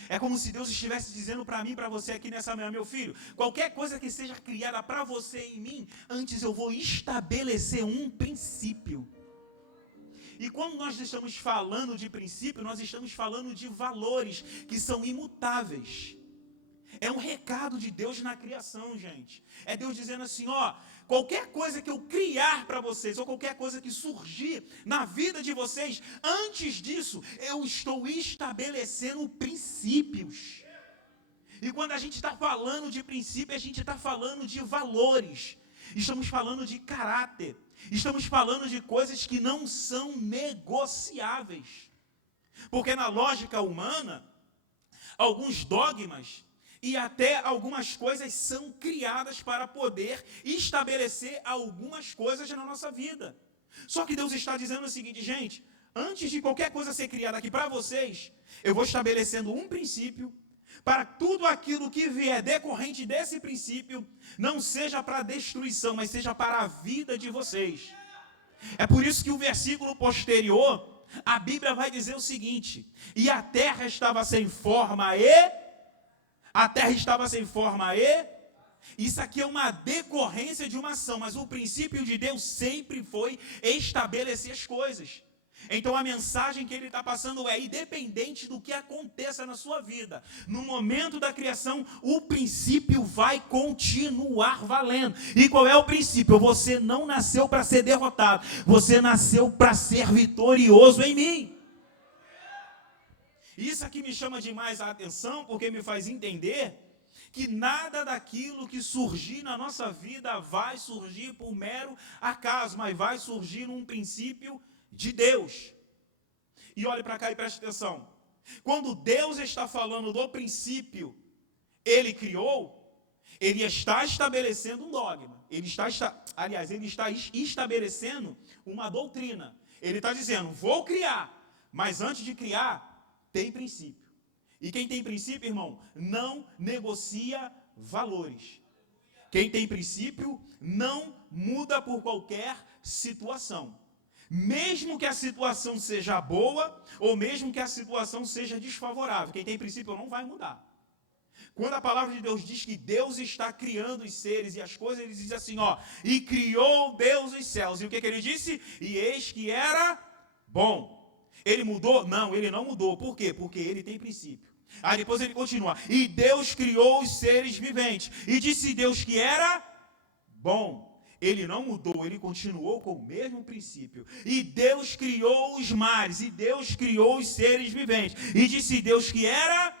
É como se Deus estivesse dizendo para mim e para você aqui nessa manhã: meu filho, qualquer coisa que seja criada para você em mim, antes eu vou estabelecer um princípio. E quando nós estamos falando de princípio, nós estamos falando de valores que são imutáveis. É um recado de Deus na criação, gente. É Deus dizendo assim: ó, qualquer coisa que eu criar para vocês, ou qualquer coisa que surgir na vida de vocês, antes disso, eu estou estabelecendo princípios. E quando a gente está falando de princípio, a gente está falando de valores. Estamos falando de caráter. Estamos falando de coisas que não são negociáveis. Porque na lógica humana, alguns dogmas e até algumas coisas são criadas para poder estabelecer algumas coisas na nossa vida. Só que Deus está dizendo o seguinte: gente, antes de qualquer coisa ser criada aqui para vocês, eu vou estabelecendo um princípio para tudo aquilo que vier decorrente desse princípio não seja para destruição, mas seja para a vida de vocês. É por isso que o versículo posterior, a Bíblia vai dizer o seguinte: e a terra estava sem forma e... A terra estava sem forma e... Isso aqui é uma decorrência de uma ação, mas o princípio de Deus sempre foi estabelecer as coisas. Então a mensagem que ele está passando é: independente do que aconteça na sua vida, no momento da criação, o princípio vai continuar valendo. E qual é o princípio? Você não nasceu para ser derrotado, você nasceu para ser vitorioso em mim. Isso aqui me chama demais a atenção, porque me faz entender que nada daquilo que surgir na nossa vida vai surgir por mero acaso, mas vai surgir num princípio de Deus. E olhe para cá e preste atenção. Quando Deus está falando do princípio, ele criou, ele está estabelecendo um dogma. Ele está estabelecendo uma doutrina. Ele está dizendo: vou criar, mas antes de criar, tem princípio. E quem tem princípio, irmão, não negocia valores. Quem tem princípio não muda por qualquer situação. Mesmo que a situação seja boa ou mesmo que a situação seja desfavorável. Quem tem princípio não vai mudar. Quando a palavra de Deus diz que Deus está criando os seres e as coisas, ele diz assim, ó, e criou Deus os céus. E o que ele disse? E eis que era bom. Ele mudou? Não, ele não mudou. Por quê? Porque ele tem princípio. Aí depois ele continua, e Deus criou os seres viventes. E disse Deus que era bom. Ele não mudou, ele continuou com o mesmo princípio. E Deus criou os mares, e Deus criou os seres viventes. E disse Deus que era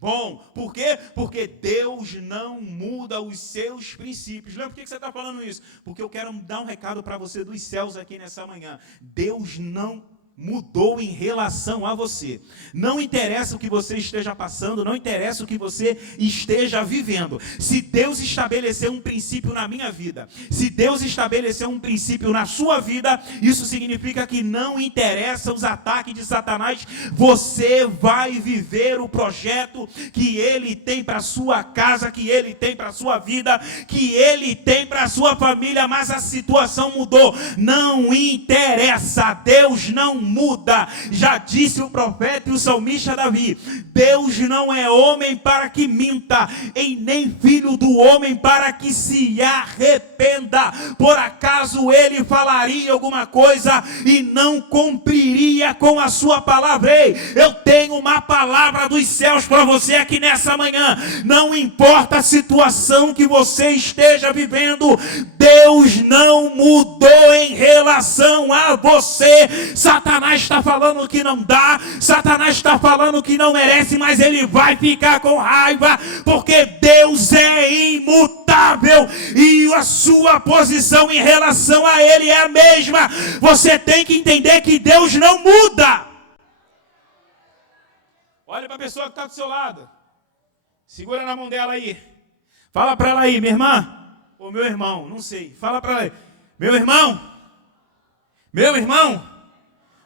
bom. Por quê? Porque Deus não muda os seus princípios. Lembra por que você está falando isso? Porque eu quero dar um recado para você dos céus aqui nessa manhã. Deus não mudou em relação a você. Não interessa o que você esteja passando, não interessa o que você esteja vivendo. Se Deus estabeleceu um princípio na minha vida, se Deus estabeleceu um princípio na sua vida, isso significa que não interessa os ataques de Satanás, você vai viver o projeto que ele tem para a sua casa, que ele tem para a sua vida, que ele tem para a sua família, mas a situação mudou. Não interessa, Deus não muda. Já disse o profeta e o salmista Davi, Deus não é homem para que minta, e nem filho do homem para que se arrependa. Por acaso ele falaria alguma coisa e não cumpriria com a sua palavra? Ei, eu tenho uma palavra dos céus para você aqui nessa manhã. Não importa a situação que você esteja vivendo, Deus não mudou em relação a você. Satanás está falando que não dá, Satanás está falando que não merece, mas ele vai ficar com raiva, porque Deus é imutável e a sua posição em relação a ele é a mesma. Você tem que entender que Deus não muda. Olha para a pessoa que está do seu lado, segura na mão dela aí, fala para ela aí, minha irmã, ou meu irmão, não sei, fala para ela aí, meu irmão,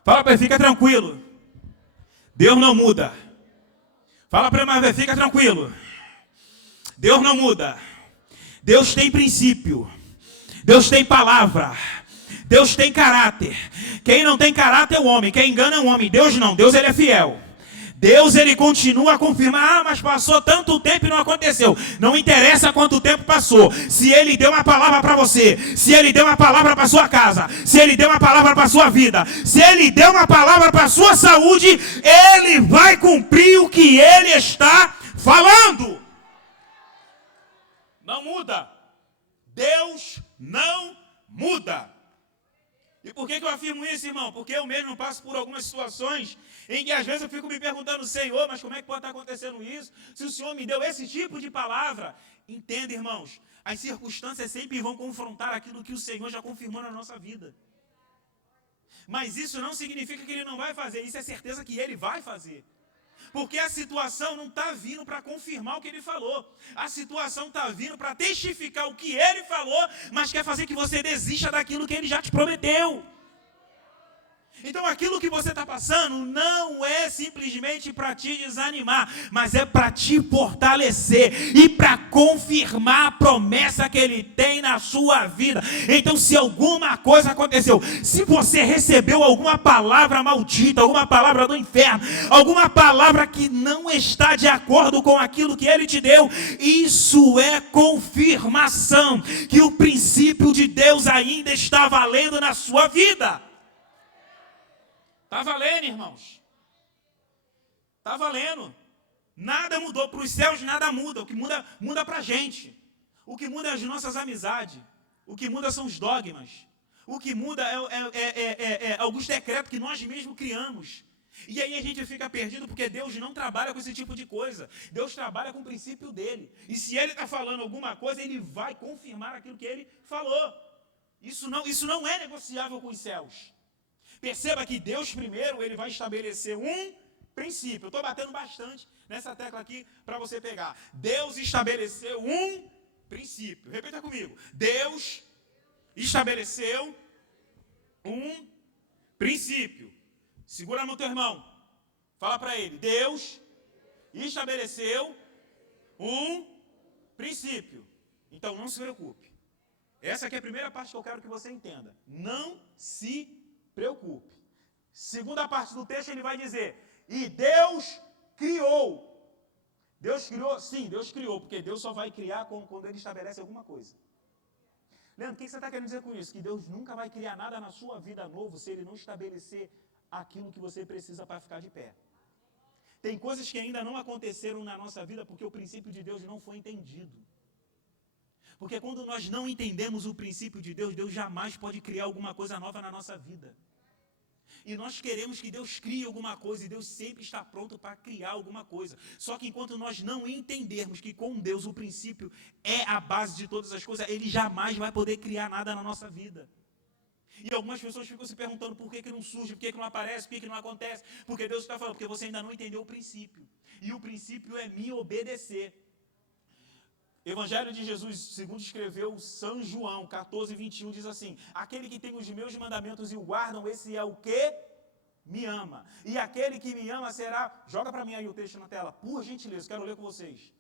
fala para ele, fica tranquilo. Deus não muda. Fala para ele, mas fica tranquilo. Deus não muda. Deus tem princípio. Deus tem palavra. Deus tem caráter. Quem não tem caráter é o homem. Quem engana é o homem. Deus não. Deus ele é fiel. Deus ele continua a confirmar, mas passou tanto tempo e não aconteceu. Não interessa quanto tempo passou. Se ele deu uma palavra para você, se ele deu uma palavra para sua casa, se ele deu uma palavra para sua vida, se ele deu uma palavra para sua saúde, ele vai cumprir o que ele está falando. Não muda. Deus não muda. E por que eu afirmo isso, irmão? Porque eu mesmo passo por algumas situações em que às vezes eu fico me perguntando, Senhor, mas como é que pode estar acontecendo isso? Se o Senhor me deu esse tipo de palavra. Entenda, irmãos, as circunstâncias sempre vão confrontar aquilo que o Senhor já confirmou na nossa vida. Mas isso não significa que Ele não vai fazer, isso é certeza que Ele vai fazer. Porque a situação não está vindo para confirmar o que Ele falou. A situação está vindo para testificar o que Ele falou, mas quer fazer que você desista daquilo que Ele já te prometeu. Então aquilo que você está passando não é simplesmente para te desanimar, mas é para te fortalecer e para confirmar a promessa que Ele tem na sua vida. Então se alguma coisa aconteceu, se você recebeu alguma palavra maldita, alguma palavra do inferno, alguma palavra que não está de acordo com aquilo que Ele te deu, isso é confirmação que o princípio de Deus ainda está valendo na sua vida. Está valendo, irmãos. Está valendo. Nada mudou. Para os céus nada muda. O que muda, muda para a gente. O que muda é as nossas amizades. O que muda são os dogmas. O que muda é alguns decretos que nós mesmos criamos. E aí a gente fica perdido porque Deus não trabalha com esse tipo de coisa. Deus trabalha com o princípio dele. E se Ele está falando alguma coisa, Ele vai confirmar aquilo que Ele falou. Isso não é negociável com os céus. Perceba que Deus primeiro, Ele vai estabelecer um princípio. Eu estou batendo bastante nessa tecla aqui para você pegar. Deus estabeleceu um princípio. Repita comigo. Deus estabeleceu um princípio. Segura a mão do teu irmão. Fala para ele. Deus estabeleceu um princípio. Então não se preocupe. Essa aqui é a primeira parte que eu quero que você entenda. Não se preocupe. Segunda parte do texto ele vai dizer, e Deus criou. Deus criou? Sim, Deus criou, porque Deus só vai criar quando Ele estabelece alguma coisa. Leandro, o que você está querendo dizer com isso? Que Deus nunca vai criar nada na sua vida novo se Ele não estabelecer aquilo que você precisa para ficar de pé. Tem coisas que ainda não aconteceram na nossa vida porque o princípio de Deus não foi entendido. Porque quando nós não entendemos o princípio de Deus, Deus jamais pode criar alguma coisa nova na nossa vida. E nós queremos que Deus crie alguma coisa, e Deus sempre está pronto para criar alguma coisa. Só que enquanto nós não entendermos que com Deus o princípio é a base de todas as coisas, Ele jamais vai poder criar nada na nossa vida. E algumas pessoas ficam se perguntando por que não surge, por que não aparece, por que não acontece. Porque Deus está falando, porque você ainda não entendeu o princípio. E o princípio é me obedecer. Evangelho de Jesus, segundo escreveu São João 14, 21, diz assim, aquele que tem os meus mandamentos e o guardam, esse é o que me ama. E aquele que me ama será... Joga para mim aí o texto na tela, por gentileza, quero ler com vocês.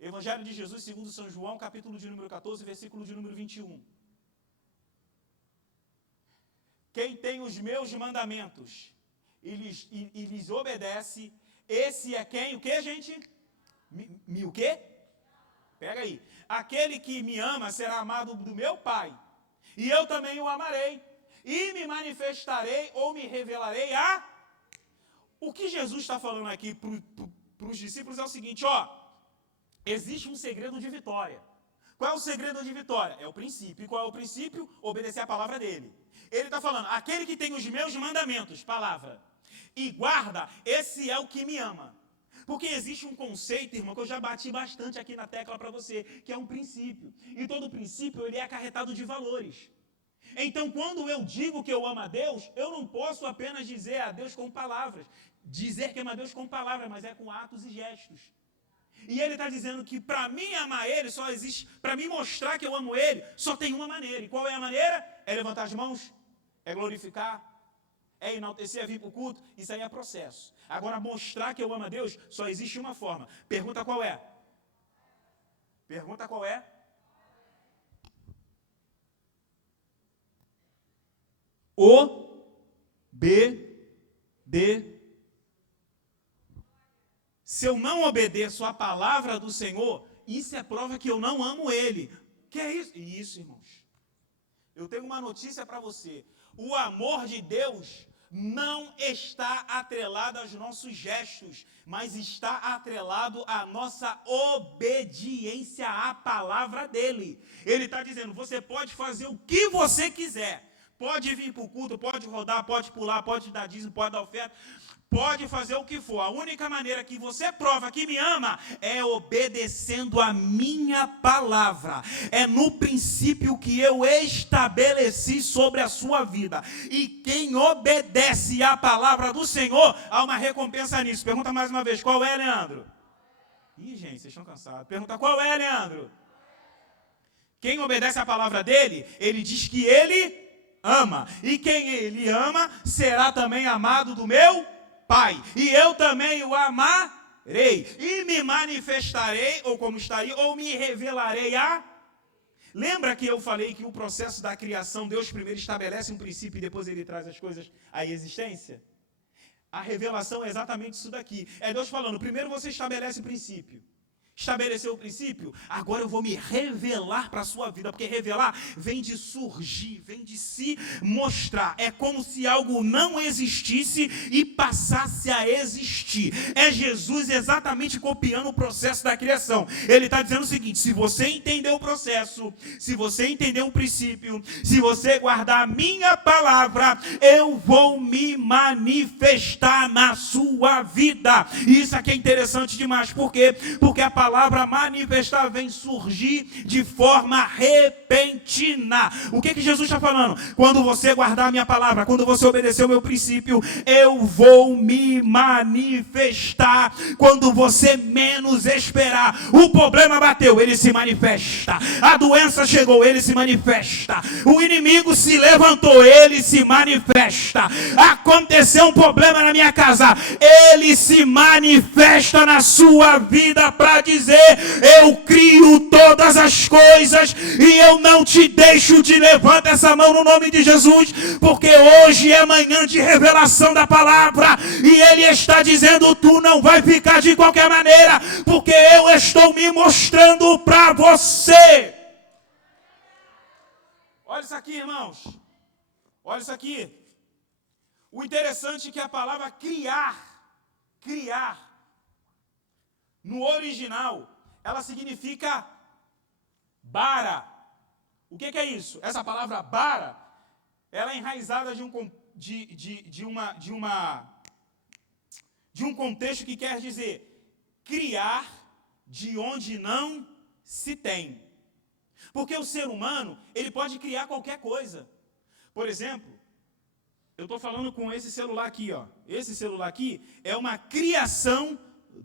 Evangelho de Jesus, segundo São João, capítulo de número 14, versículo de número 21. Quem tem os meus mandamentos e lhes obedece, esse é quem? O que, gente? O quê? Pega aí. Aquele que me ama será amado do meu Pai. E eu também o amarei. E me manifestarei ou me revelarei a... O que Jesus está falando aqui para os discípulos é o seguinte, ó. Existe um segredo de vitória. Qual é o segredo de vitória? É o princípio. E qual é o princípio? Obedecer a palavra dele. Ele está falando, aquele que tem os meus mandamentos, palavra, e guarda, esse é o que me ama. Porque existe um conceito, irmão, que eu já bati bastante aqui na tecla para você, que é um princípio. E todo princípio, ele é acarretado de valores. Então, quando eu digo que eu amo a Deus, eu não posso apenas dizer a Deus com palavras. Dizer que amo a Deus com palavras, mas é com atos e gestos. E ele está dizendo que para mim amar ele só existe, para mim mostrar que eu amo ele, só tem uma maneira. E qual é a maneira? É levantar as mãos, é glorificar, é enaltecer, é vir para o culto. Isso aí é processo. Agora, mostrar que eu amo a Deus, só existe uma forma. Pergunta qual é? Pergunta qual é? Obedecer. Se eu não obedeço a palavra do Senhor, isso é prova que eu não amo Ele. Que é isso? Isso, irmãos. Eu tenho uma notícia para você. O amor de Deus não está atrelado aos nossos gestos, mas está atrelado à nossa obediência à palavra dEle. Ele está dizendo, você pode fazer o que você quiser. Pode vir para o culto, pode rodar, pode pular, pode dar dízimo, pode dar oferta. Pode fazer o que for. A única maneira que você prova que me ama é obedecendo a minha palavra. É no princípio que eu estabeleci sobre a sua vida. E quem obedece à palavra do Senhor, há uma recompensa nisso. Pergunta mais uma vez, qual é, Leandro? Ih, gente, vocês estão cansados. Pergunta, qual é, Leandro? Quem obedece à palavra dele, ele diz que ele ama. E quem ele ama, será também amado do meu Pai, e eu também o amarei, e me manifestarei, ou como está aí, ou me revelarei a... Lembra que eu falei que o processo da criação, Deus primeiro estabelece um princípio e depois ele traz as coisas à existência? A revelação é exatamente isso daqui. É Deus falando, primeiro você estabelece o princípio. Estabeleceu o princípio, agora eu vou me revelar para a sua vida, porque revelar vem de surgir, vem de se mostrar. É como se algo não existisse e passasse a existir. É Jesus exatamente copiando o processo da criação. Ele está dizendo o seguinte, se você entender o processo, se você entender o princípio, se você guardar a minha palavra, eu vou me manifestar na sua vida. E isso aqui é interessante demais, por quê? Porque a palavra palavra manifestar vem surgir de forma repentina. O que Jesus está falando? Quando você guardar a minha palavra, quando você obedecer o meu princípio, eu vou me manifestar. Quando você menos esperar, o problema bateu, ele se manifesta. A doença chegou, ele se manifesta. O inimigo se levantou, ele se manifesta. Aconteceu um problema na minha casa, ele se manifesta na sua vida para dizer: eu crio todas as coisas e eu não te deixo de levantar essa mão no nome de Jesus, porque hoje é manhã de revelação da palavra e ele está dizendo: tu não vai ficar de qualquer maneira, porque eu estou me mostrando para você. Olha isso aqui, irmãos. Olha isso aqui. O interessante é que a palavra criar, no original, ela significa bara. O que é isso? Essa palavra bara, ela é enraizada de um contexto que quer dizer criar de onde não se tem. Porque o ser humano, ele pode criar qualquer coisa. Por exemplo, eu estou falando com esse celular aqui, ó. Esse celular aqui é uma criação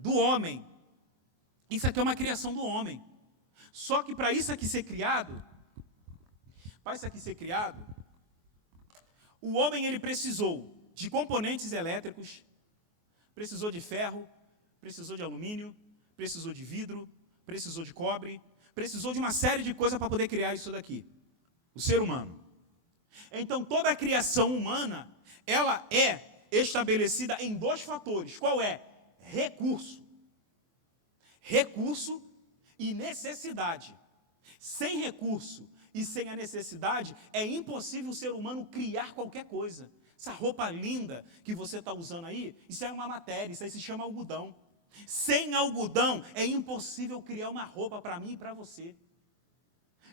do homem. Isso aqui é uma criação do homem. Só que para isso aqui ser criado, o homem ele precisou de componentes elétricos, precisou de ferro, precisou de alumínio, precisou de vidro, precisou de cobre, precisou de uma série de coisas para poder criar isso daqui. O ser humano. Então, toda a criação humana, ela é estabelecida em dois fatores. Qual é? Recurso. Recurso e necessidade. Sem recurso e sem a necessidade, é impossível o ser humano criar qualquer coisa. Essa roupa linda que você está usando aí, isso é uma matéria, isso aí se chama algodão. Sem algodão, é impossível criar uma roupa para mim e para você.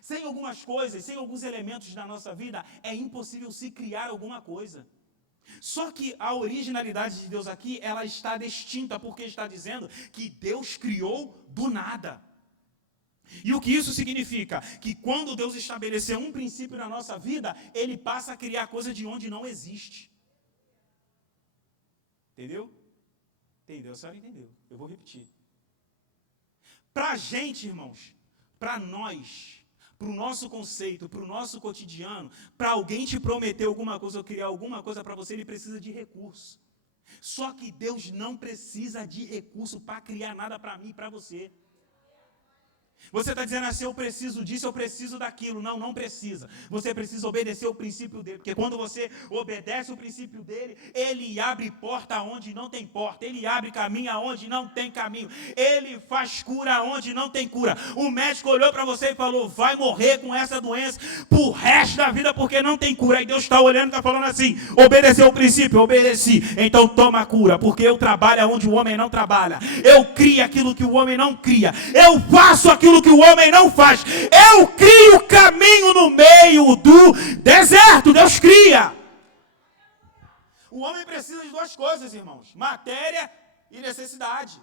Sem algumas coisas, sem alguns elementos na nossa vida, é impossível se criar alguma coisa. Só que a originalidade de Deus aqui, ela está distinta, porque está dizendo que Deus criou do nada. E o que isso significa? Que quando Deus estabeleceu um princípio na nossa vida, Ele passa a criar coisa de onde não existe. Entendeu? Entendeu? A senhora entendeu. Eu vou repetir. Para a gente, irmãos, para nós, para o nosso conceito, para o nosso cotidiano, para alguém te prometer alguma coisa ou criar alguma coisa para você, ele precisa de recurso. Só que Deus não precisa de recurso para criar nada para mim e para você. Você está dizendo assim: eu preciso disso, eu preciso daquilo. Não, não precisa. Você precisa obedecer o princípio dele. Porque quando você obedece o princípio dele, ele abre porta onde não tem porta. Ele abre caminho aonde não tem caminho. Ele faz cura onde não tem cura. O médico olhou para você e falou: vai morrer com essa doença pro resto da vida porque não tem cura. Aí Deus está olhando e está falando assim: obedeceu o princípio, obedeci. Então toma a cura, porque eu trabalho onde o homem não trabalha. Eu crio aquilo que o homem não cria. Eu faço aquilo que o homem não faz. Eu crio caminho no meio do deserto. Deus cria. O homem precisa de duas coisas, irmãos: matéria e necessidade.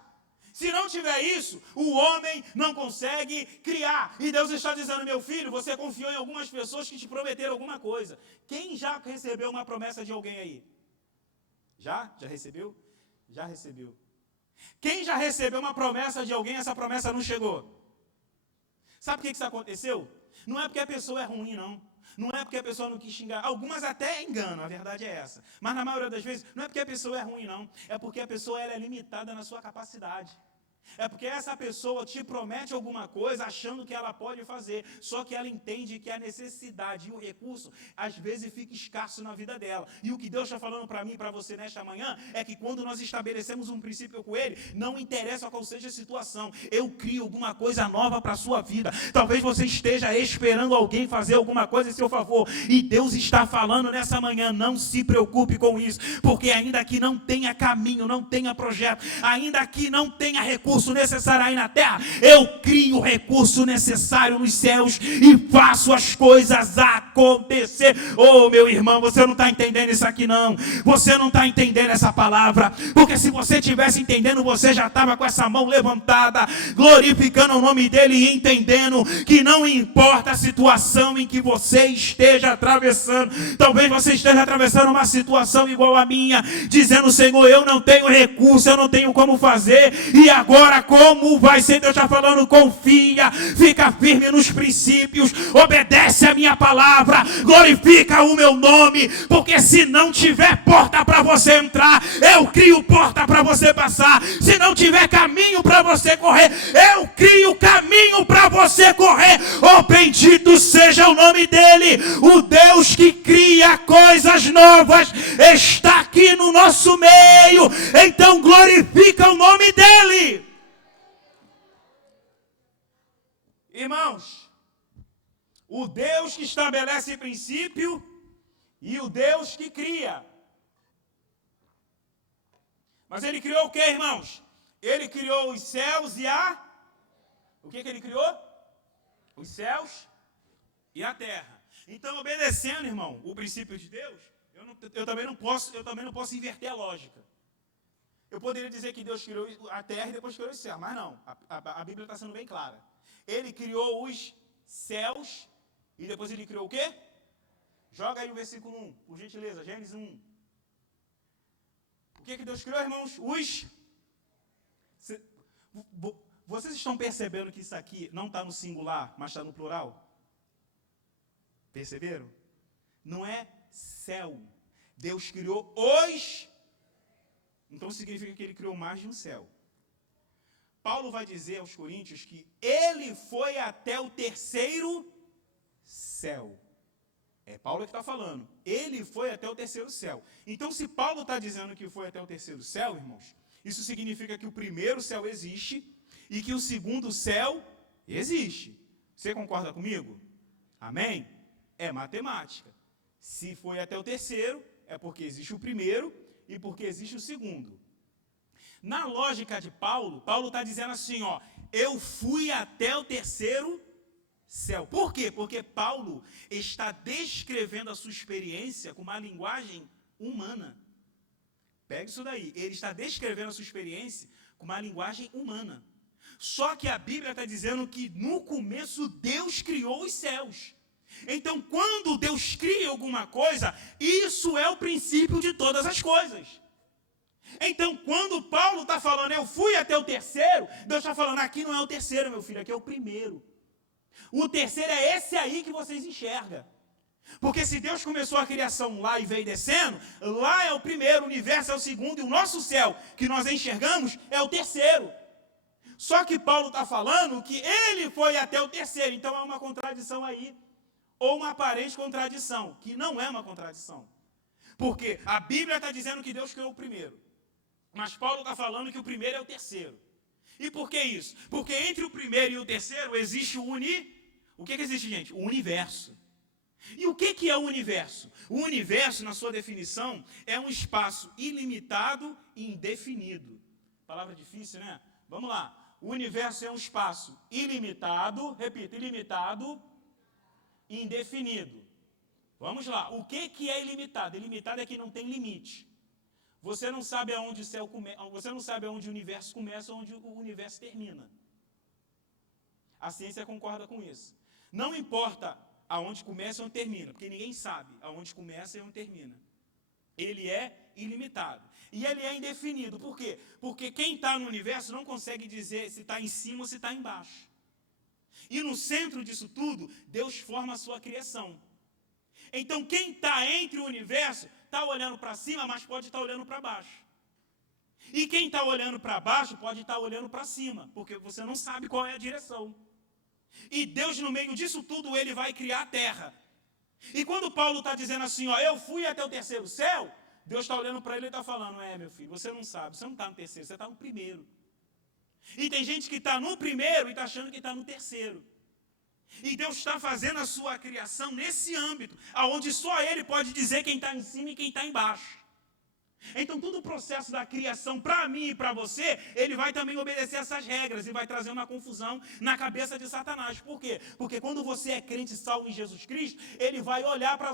Se não tiver isso, o homem não consegue criar. E Deus está dizendo: meu filho, você confiou em algumas pessoas que te prometeram alguma coisa. Quem já recebeu uma promessa de alguém aí? Já? Já recebeu? Já recebeu. Quem já recebeu uma promessa de alguém e essa promessa não chegou? Sabe por que isso aconteceu? Não é porque a pessoa é ruim, não. Não é porque a pessoa não quis xingar. Algumas até enganam, a verdade é essa. Mas na maioria das vezes, não é porque a pessoa é ruim, não. É porque a pessoa ela é limitada na sua capacidade. É porque essa pessoa te promete alguma coisa achando que ela pode fazer. Só que ela entende que a necessidade e o recurso, às vezes, fica escasso na vida dela. E o que Deus está falando para mim e para você nesta manhã é que quando nós estabelecemos um princípio com Ele, não interessa qual seja a situação, eu crio alguma coisa nova para a sua vida. Talvez você esteja esperando alguém fazer alguma coisa em seu favor. E Deus está falando nessa manhã: não se preocupe com isso. Porque ainda que não tenha caminho, não tenha projeto, ainda que não tenha recurso, recurso necessário aí na terra, eu crio o recurso necessário nos céus e faço as coisas acontecer. Oh, meu irmão, você não está entendendo isso aqui não. Você não está entendendo essa palavra, porque se você estivesse entendendo, você já estava com essa mão levantada, glorificando o nome dele e entendendo que não importa a situação em que você esteja atravessando. Talvez você esteja atravessando uma situação igual a minha, dizendo: Senhor, eu não tenho recurso, eu não tenho como fazer, e agora como vai ser? Deus está falando: confia, fica firme nos princípios, obedece a minha palavra, glorifica o meu nome, porque se não tiver porta para você entrar, eu crio porta para você passar. Se não tiver caminho para você correr, eu crio caminho para você correr. Oh, bendito seja o nome dele. O Deus que cria coisas novas está aqui no nosso meio. Então glorifica o nome dele. Irmãos, o Deus que estabelece princípio e o Deus que cria. Mas ele criou o que, irmãos? Ele criou os céus e a... O que ele criou? Os céus e a terra. Então, obedecendo, irmão, o princípio de Deus, eu também não posso inverter a lógica. Eu poderia dizer que Deus criou a terra e depois criou os céus, mas não. A Bíblia está sendo bem clara. Ele criou os céus e depois ele criou o quê? Joga aí o versículo 1, por gentileza, Gênesis 1. O que Deus criou, irmãos? Vocês estão percebendo que isso aqui não está no singular, mas está no plural? Perceberam? Não é céu. Deus criou os... Então significa que ele criou mais de um céu. Paulo vai dizer aos Coríntios que ele foi até o terceiro céu. É Paulo que está falando. Ele foi até o terceiro céu. Então, se Paulo está dizendo que foi até o terceiro céu, irmãos, isso significa que o primeiro céu existe e que o segundo céu existe. Você concorda comigo? Amém? É matemática. Se foi até o terceiro, é porque existe o primeiro e porque existe o segundo. Na lógica de Paulo, Paulo está dizendo assim, ó, eu fui até o terceiro céu. Por quê? Porque Paulo está descrevendo a sua experiência com uma linguagem humana. Pega isso daí. Ele está descrevendo a sua experiência com uma linguagem humana. Só que a Bíblia está dizendo que no começo Deus criou os céus. Então, quando Deus cria alguma coisa, isso é o princípio de todas as coisas. Então, quando Paulo está falando, eu fui até o terceiro, Deus está falando, aqui não é o terceiro, meu filho, aqui é o primeiro. O terceiro é esse aí que vocês enxergam. Porque se Deus começou a criação lá e veio descendo, lá é o primeiro, o universo é o segundo, e o nosso céu, que nós enxergamos, é o terceiro. Só que Paulo está falando que ele foi até o terceiro, então há uma contradição aí, ou uma aparente contradição, que não é uma contradição. Porque a Bíblia está dizendo que Deus criou o primeiro, mas Paulo está falando que o primeiro é o terceiro. E por que isso? Porque entre o primeiro e o terceiro existe o que existe, gente? O universo. E o que é o universo? O universo, na sua definição, é um espaço ilimitado e indefinido. Palavra difícil, né? Vamos lá. O universo é um espaço ilimitado, repita, ilimitado e indefinido. Vamos lá. O que é ilimitado? Ilimitado é que não tem limite. Você não sabe aonde o céu você não sabe aonde o universo começa, onde o universo termina. A ciência concorda com isso. Não importa aonde começa ou onde termina, porque ninguém sabe aonde começa e onde termina. Ele é ilimitado. E ele é indefinido. Por quê? Porque quem está no universo não consegue dizer se está em cima ou se está embaixo. E no centro disso tudo, Deus forma a sua criação. Então quem está entre o universo está olhando para cima, mas pode estar olhando para baixo. E quem está olhando para baixo pode estar olhando para cima, porque você não sabe qual é a direção. E Deus, no meio disso tudo, ele vai criar a terra. E quando Paulo está dizendo assim, ó, eu fui até o terceiro céu, Deus está olhando para ele e está falando, meu filho, você não sabe, você não está no terceiro, você está no primeiro. E tem gente que está no primeiro e está achando que está no terceiro. E Deus está fazendo a sua criação nesse âmbito, onde só ele pode dizer quem está em cima e quem está embaixo. Então, todo o processo da criação, para mim e para você, ele vai também obedecer essas regras e vai trazer uma confusão na cabeça de Satanás. Por quê? Porque quando você é crente salvo em Jesus Cristo, ele vai olhar para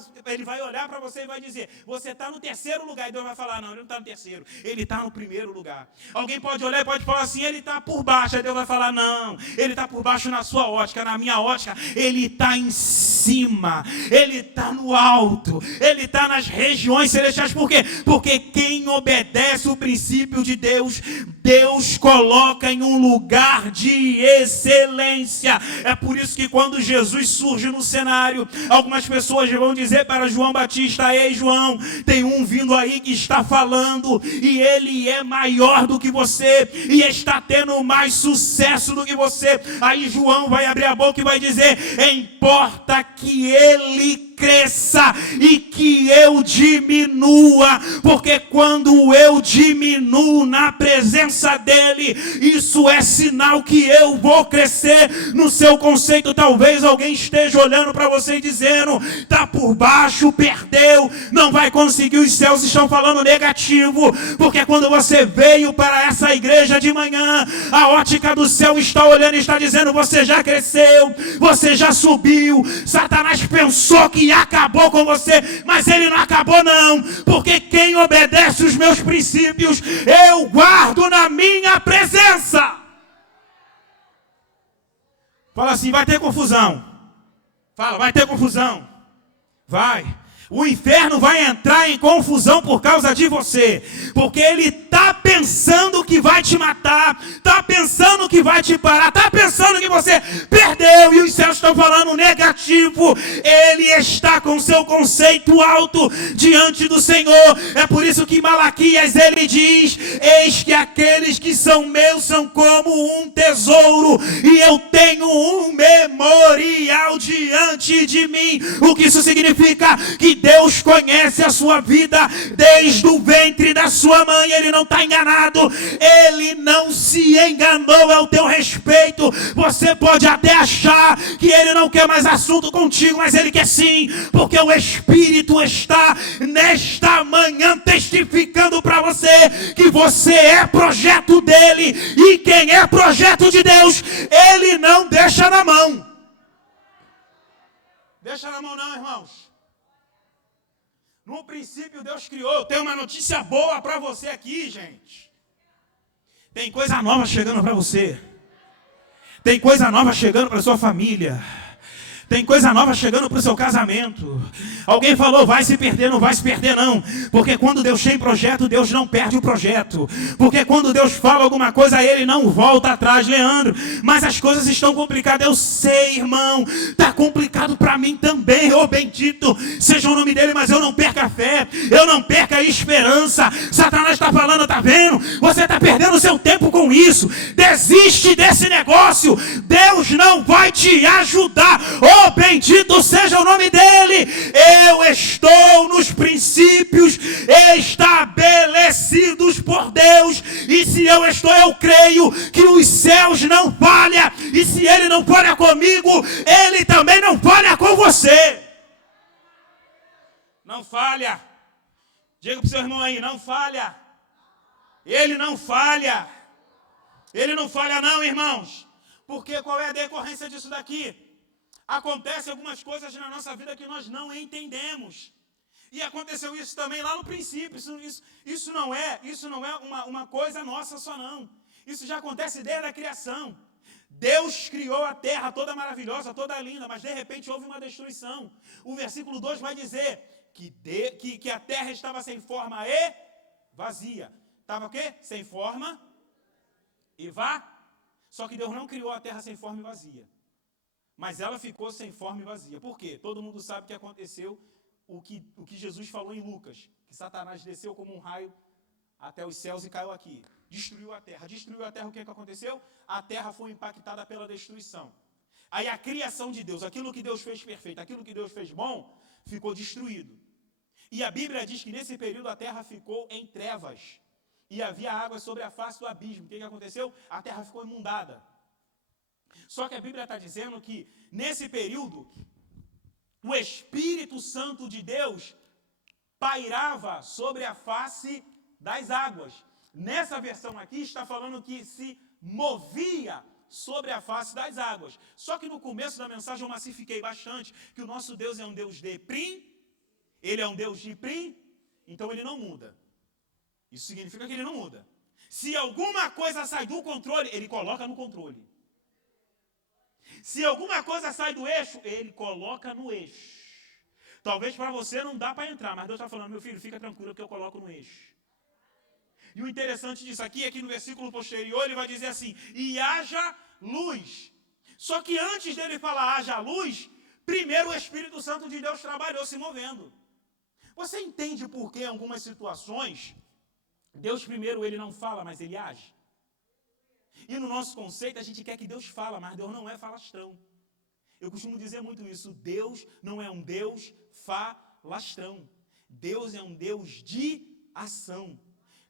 você e vai dizer, você está no terceiro lugar. E Deus vai falar, não, ele não está no terceiro, ele está no primeiro lugar. Alguém pode olhar e pode falar assim, ele está por baixo. Aí Deus vai falar, não, ele está por baixo na sua ótica, na minha ótica, ele está em cima, ele está no alto, ele está nas regiões celestiais. Por quê? Porque quem obedece o princípio de Deus, Deus coloca em um lugar de excelência. É por isso que quando Jesus surge no cenário, algumas pessoas vão dizer para João Batista, ei João, tem um vindo aí que está falando, e ele é maior do que você, e está tendo mais sucesso do que você. Aí João vai abrir a boca e vai dizer, importa que ele cresça e que eu diminua, porque quando eu diminuo na presença dele, isso é sinal que eu vou crescer. No seu conceito, talvez alguém esteja olhando para você e dizendo, está por baixo, perdeu, não vai conseguir, os céus estão falando negativo, porque quando você veio para essa igreja de manhã, a ótica do céu está olhando e está dizendo, você já cresceu, você já subiu. Satanás pensou que acabou com você, mas ele não acabou não, porque quem obedece os meus princípios, eu guardo na minha presença. Fala assim, vai ter confusão. Fala, vai ter confusão. Vai. O inferno vai entrar em confusão por causa de você, porque ele está pensando que vai te matar, está pensando que vai te parar, está pensando que você perdeu, e os céus estão falando negativo. Ele está com seu conceito alto diante do Senhor. É por isso que Malaquias ele diz, eis que aqueles que são meus são como um tesouro, e eu tenho um memorial diante de mim. O que isso significa? Que Deus conhece a sua vida desde o ventre da sua mãe. Ele não está enganado, ele não se enganou ao teu respeito. Você pode até achar que ele não quer mais assunto contigo, mas ele quer sim, porque o Espírito está nesta manhã testificando para você que você é projeto dele, e quem é projeto de Deus, ele não deixa na mão. Deixa na mão não, irmãos. No princípio Deus criou. Eu tenho uma notícia boa para você aqui, gente. Tem coisa nova chegando para você. Tem coisa nova chegando para sua família. Tem coisa nova chegando para o seu casamento. Alguém falou, vai se perder, não vai se perder não. Porque quando Deus tem projeto, Deus não perde o projeto. Porque quando Deus fala alguma coisa, ele não volta atrás, Leandro. Mas as coisas estão complicadas, eu sei, irmão. Está complicado para mim também, ô bendito seja o nome dele, mas eu não perca a fé, eu não perca a esperança. Satanás está falando, tá vendo? Você está perdendo o seu tempo com isso. Desiste desse negócio. Deus não vai te ajudar. Oh, bendito seja o nome dele. Eu estou nos princípios estabelecidos por Deus, e se eu estou, eu creio que os céus não falham, e se ele não falha comigo, ele também não falha com você. Não falha. Diga para o seu irmão aí, não falha. Ele não falha. Ele não falha não, irmãos. Porque qual é a decorrência disso daqui? Acontece algumas coisas na nossa vida que nós não entendemos. E aconteceu isso também lá no princípio. Isso não é uma coisa nossa só não. Isso já acontece desde a criação. Deus criou a terra toda maravilhosa, toda linda, mas de repente houve uma destruição. O versículo 2 vai dizer que a terra estava sem forma e vazia. Estava o quê? Sem forma e Só que Deus não criou a terra sem forma e vazia. Mas ela ficou sem forma e vazia. Por quê? Todo mundo sabe que aconteceu o que Jesus falou em Lucas. Que Satanás desceu como um raio até os céus e caiu aqui. Destruiu a terra. Destruiu a terra, o que aconteceu? A terra foi impactada pela destruição. Aí a criação de Deus, aquilo que Deus fez perfeito, aquilo que Deus fez bom, ficou destruído. E a Bíblia diz que nesse período a terra ficou em trevas. E havia água sobre a face do abismo. O que aconteceu? A terra ficou imundada. Só que a Bíblia está dizendo que, nesse período, o Espírito Santo de Deus pairava sobre a face das águas. Nessa versão aqui está falando que se movia sobre a face das águas. Só que no começo da mensagem eu massifiquei bastante que o nosso Deus é um Deus de prim, ele é um Deus de prim, então ele não muda. Isso significa que ele não muda. Se alguma coisa sai do controle, ele coloca no controle. Se alguma coisa sai do eixo, ele coloca no eixo. Talvez para você não dá para entrar, mas Deus está falando, meu filho, fica tranquilo que eu coloco no eixo. E o interessante disso aqui é que no versículo posterior ele vai dizer assim, e haja luz. Só que antes dele falar haja luz, primeiro o Espírito Santo de Deus trabalhou se movendo. Você entende por que em algumas situações, Deus primeiro ele não fala, mas ele age? E no nosso conceito a gente quer que Deus fala, mas Deus não é falastrão. Eu costumo dizer muito isso, Deus não é um Deus falastrão. Deus é um Deus de ação.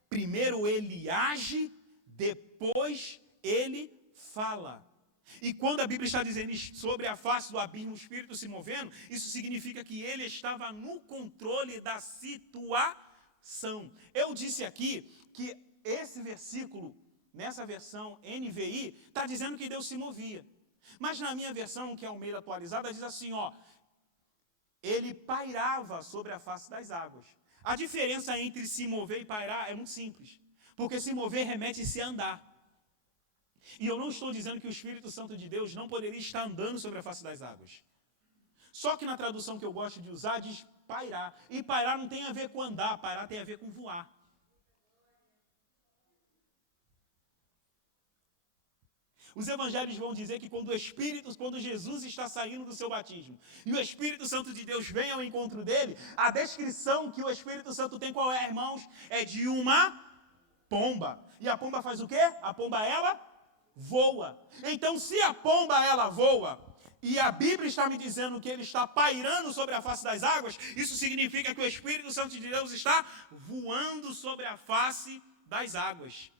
Primeiro ele age, depois ele fala. E quando a Bíblia está dizendo sobre a face do abismo, o Espírito se movendo, isso significa que ele estava no controle da situação. Eu disse aqui que esse versículo, nessa versão NVI, está dizendo que Deus se movia. Mas na minha versão, que é Almeida atualizada, diz assim, ó, ele pairava sobre a face das águas. A diferença entre se mover e pairar é muito simples. Porque se mover remete a se andar. E eu não estou dizendo que o Espírito Santo de Deus não poderia estar andando sobre a face das águas. Só que na tradução que eu gosto de usar diz pairar. E pairar não tem a ver com andar, pairar tem a ver com voar. Os evangelhos vão dizer que quando Jesus está saindo do seu batismo e o Espírito Santo de Deus vem ao encontro dele, a descrição que o Espírito Santo tem, qual é, irmãos? É de uma pomba. E a pomba faz o quê? A pomba, ela voa. Então, se a pomba, ela voa, e a Bíblia está me dizendo que ele está pairando sobre a face das águas, isso significa que o Espírito Santo de Deus está voando sobre a face das águas.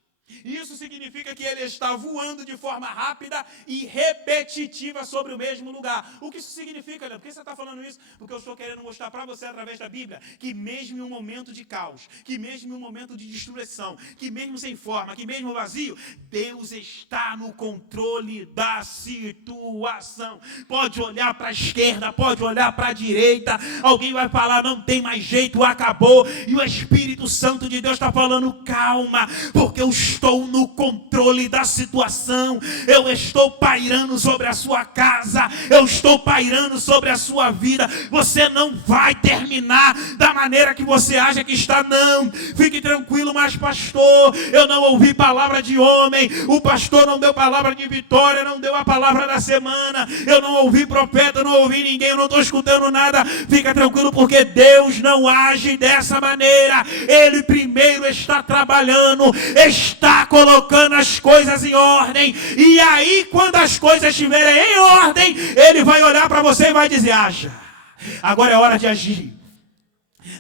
Isso significa que ele está voando de forma rápida e repetitiva sobre o mesmo lugar. O que isso significa, Leandro? Por que você está falando isso? Porque eu estou querendo mostrar para você, através da Bíblia, que mesmo em um momento de caos, que mesmo em um momento de destruição, que mesmo sem forma, que mesmo vazio, Deus está no controle da situação. Pode olhar para a esquerda, pode olhar para a direita, alguém vai falar, não tem mais jeito, acabou. E o Espírito Santo de Deus está falando, calma, porque eu estou no controle da situação, eu estou pairando sobre a sua casa, eu estou pairando sobre a sua vida. Você não vai terminar da maneira que você acha que está, não. Fique tranquilo, mas pastor, eu não ouvi palavra de homem, o pastor não deu palavra de vitória, não deu a palavra da semana, eu não ouvi profeta, não ouvi ninguém, eu não estou escutando nada. Fica tranquilo, porque Deus não age dessa maneira. Ele primeiro está trabalhando, está colocando as coisas em ordem, e aí quando as coisas estiverem em ordem, ele vai olhar para você e vai dizer, haja, agora é hora de agir.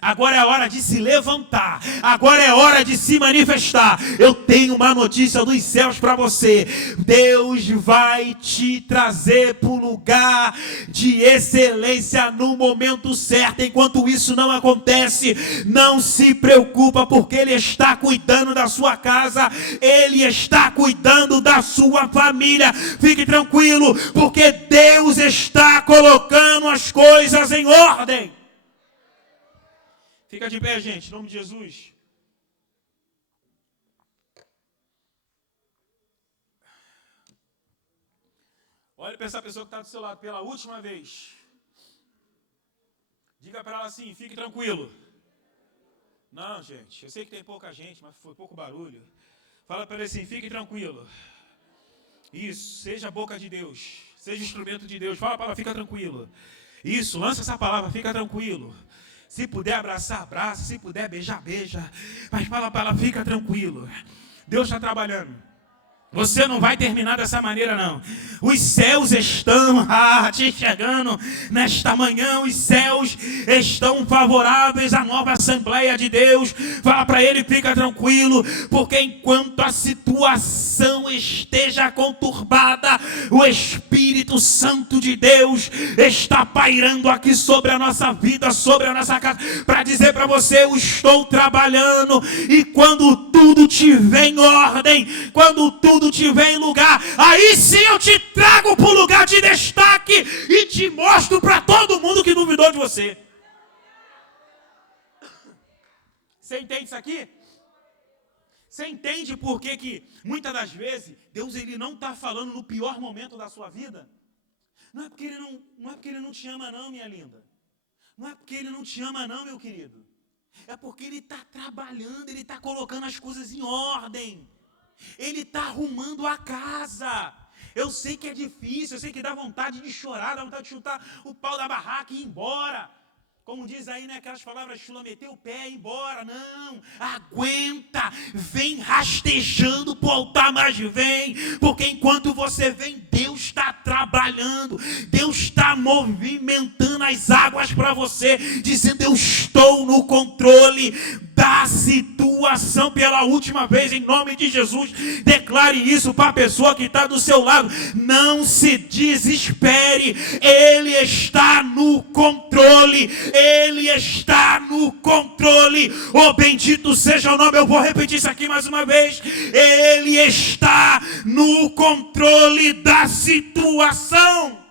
Agora é hora de se levantar. Agora é hora de se manifestar. Eu tenho uma notícia dos céus para você. Deus vai te trazer para o lugar de excelência no momento certo. Enquanto isso não acontece, não se preocupa, porque Ele está cuidando da sua casa. Ele está cuidando da sua família. Fique tranquilo, porque Deus está colocando as coisas em ordem. Fica de pé, gente, em nome de Jesus. Olha para essa pessoa que está do seu lado pela última vez. Diga para ela assim, fique tranquilo. Não, gente, eu sei que tem pouca gente, mas foi pouco barulho. Fala para ele assim, fique tranquilo. Isso, seja a boca de Deus, seja instrumento de Deus. Fala para ela, fica tranquilo. Isso, lança essa palavra, fica tranquilo. Se puder abraçar, abraça. Se puder beijar, beija. Mas fala para ela, fica tranquilo. Deus está trabalhando. Você não vai terminar dessa maneira, não. Os céus estão te enxergando nesta manhã. Os céus estão favoráveis à nova Assembleia de Deus. Fala para ele, fica tranquilo, porque enquanto a situação esteja conturbada, o Espírito Santo de Deus está pairando aqui sobre a nossa vida, sobre a nossa casa, para dizer para você, eu estou trabalhando, e quando tudo tiver em ordem, quando tudo tiver em lugar, aí sim eu te trago para o lugar de destaque e te mostro para todo mundo que duvidou de você. Você entende isso aqui? Você entende por que muitas das vezes Deus ele não está falando no pior momento da sua vida? Não é porque ele não te ama não, minha linda. Não é porque ele não te ama não, meu querido. É porque ele está trabalhando, ele está colocando as coisas em ordem. Ele está arrumando a casa. Eu sei que é difícil, eu sei que dá vontade de chorar, dá vontade de chutar o pau da barraca e ir embora. Como diz aí, né, aquelas palavras chulas, meter o pé e ir embora. Não, aguenta, vem rastejando pro altar, mas vem. Porque enquanto você vem, Deus está trabalhando. Deus está movimentando as águas para você, dizendo, eu estou no controle da situação. Pela última vez, em nome de Jesus, declare isso para a pessoa que está do seu lado. Não se desespere, Ele está no controle. Ele está no controle. Oh, bendito seja o nome. Eu vou repetir isso aqui mais uma vez. Ele está no controle da situação.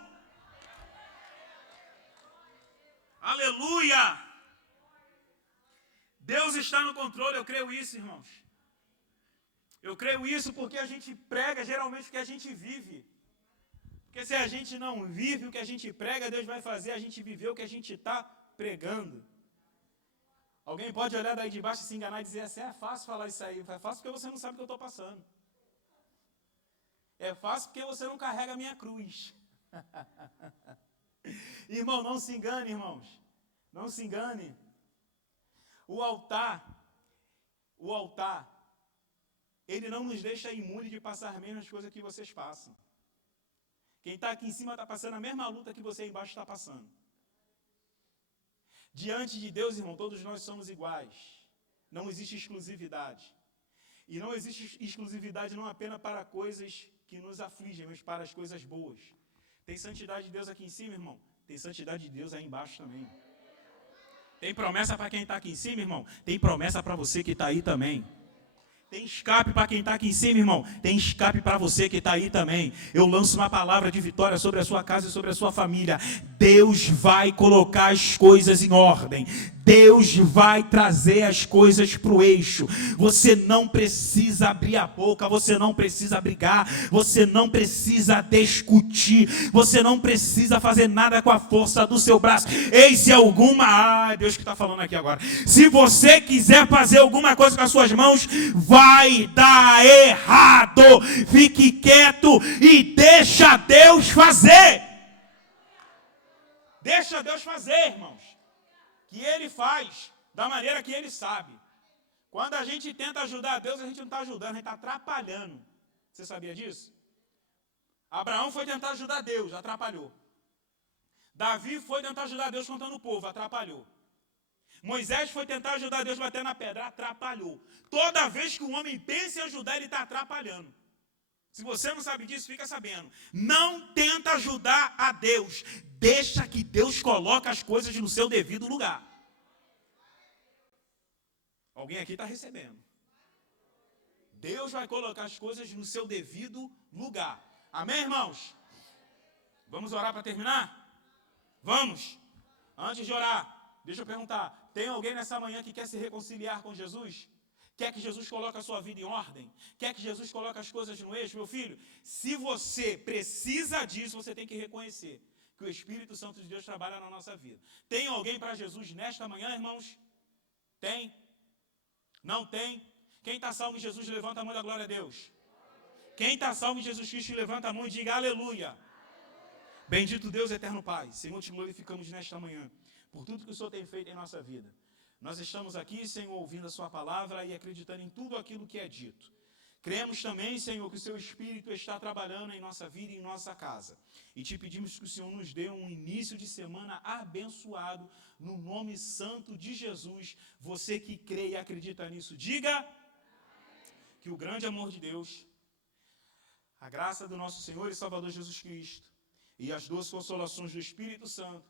Aleluia. Deus está no controle. Eu creio isso, irmãos. Eu creio isso porque a gente prega geralmente o que a gente vive. Porque se a gente não vive o que a gente prega, Deus vai fazer a gente viver o que a gente está pregando. Alguém pode olhar daí de baixo e se enganar e dizer assim, é fácil falar isso aí. É fácil porque você não sabe o que eu estou passando. É fácil porque você não carrega a minha cruz. Irmão, não se engane, irmãos. Não se engane. O altar, ele não nos deixa imune de passar as mesmas coisas que vocês passam. Quem está aqui em cima está passando a mesma luta que você embaixo está passando. Diante de Deus, irmão, todos nós somos iguais. Não existe exclusividade. E não existe exclusividade não apenas para coisas que nos afligem, mas para as coisas boas. Tem santidade de Deus aqui em cima, irmão? Tem santidade de Deus aí embaixo também. Tem promessa para quem está aqui em cima, irmão? Tem promessa para você que está aí também. Tem escape para quem está aqui em cima, irmão. Tem escape para você que está aí também. Eu lanço uma palavra de vitória sobre a sua casa e sobre a sua família. Deus vai colocar as coisas em ordem. Deus vai trazer as coisas para o eixo. Você não precisa abrir a boca, você não precisa brigar, você não precisa discutir, você não precisa fazer nada com a força do seu braço. Eis se alguma... Deus que está falando aqui agora. Se você quiser fazer alguma coisa com as suas mãos, vai dar errado. Fique quieto e deixa Deus fazer. Deixa Deus fazer, irmãos. Que Ele faz da maneira que Ele sabe. Quando a gente tenta ajudar a Deus, a gente não está ajudando, a gente está atrapalhando. Você sabia disso? Abraão foi tentar ajudar Deus, atrapalhou. Davi foi tentar ajudar Deus contando o povo, atrapalhou. Moisés foi tentar ajudar Deus batendo na pedra, atrapalhou. Toda vez que um homem pensa em ajudar, ele está atrapalhando. Se você não sabe disso, fica sabendo. Não tenta ajudar a Deus. Deixa que Deus coloque as coisas no seu devido lugar. Alguém aqui está recebendo. Deus vai colocar as coisas no seu devido lugar. Amém, irmãos? Vamos orar para terminar? Vamos. Antes de orar, deixa eu perguntar. Tem alguém nessa manhã que quer se reconciliar com Jesus? Quer que Jesus coloque a sua vida em ordem? Quer que Jesus coloque as coisas no eixo? Meu filho, se você precisa disso, você tem que reconhecer que o Espírito Santo de Deus trabalha na nossa vida. Tem alguém para Jesus nesta manhã, irmãos? Tem? Não tem? Quem está salvo em Jesus, levanta a mão da glória a Deus. Quem está salvo em Jesus Cristo, levanta a mão e diga aleluia. Bendito Deus, eterno Pai. Senhor, te glorificamos nesta manhã por tudo que o Senhor tem feito em nossa vida. Nós estamos aqui, Senhor, ouvindo a sua palavra e acreditando em tudo aquilo que é dito. Cremos também, Senhor, que o Seu Espírito está trabalhando em nossa vida e em nossa casa. E te pedimos que o Senhor nos dê um início de semana abençoado, no nome santo de Jesus. Você que crê e acredita nisso, diga que o grande amor de Deus, a graça do nosso Senhor e Salvador Jesus Cristo e as doces consolações do Espírito Santo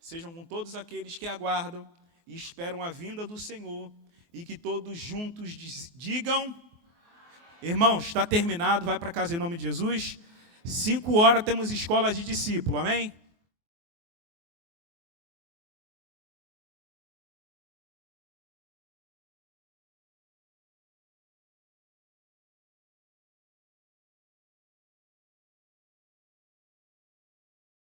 sejam com todos aqueles que aguardam e esperam a vinda do Senhor, e que todos juntos digam: irmãos, está terminado, vai para casa em nome de Jesus. 5 horas temos escola de discípulo, amém?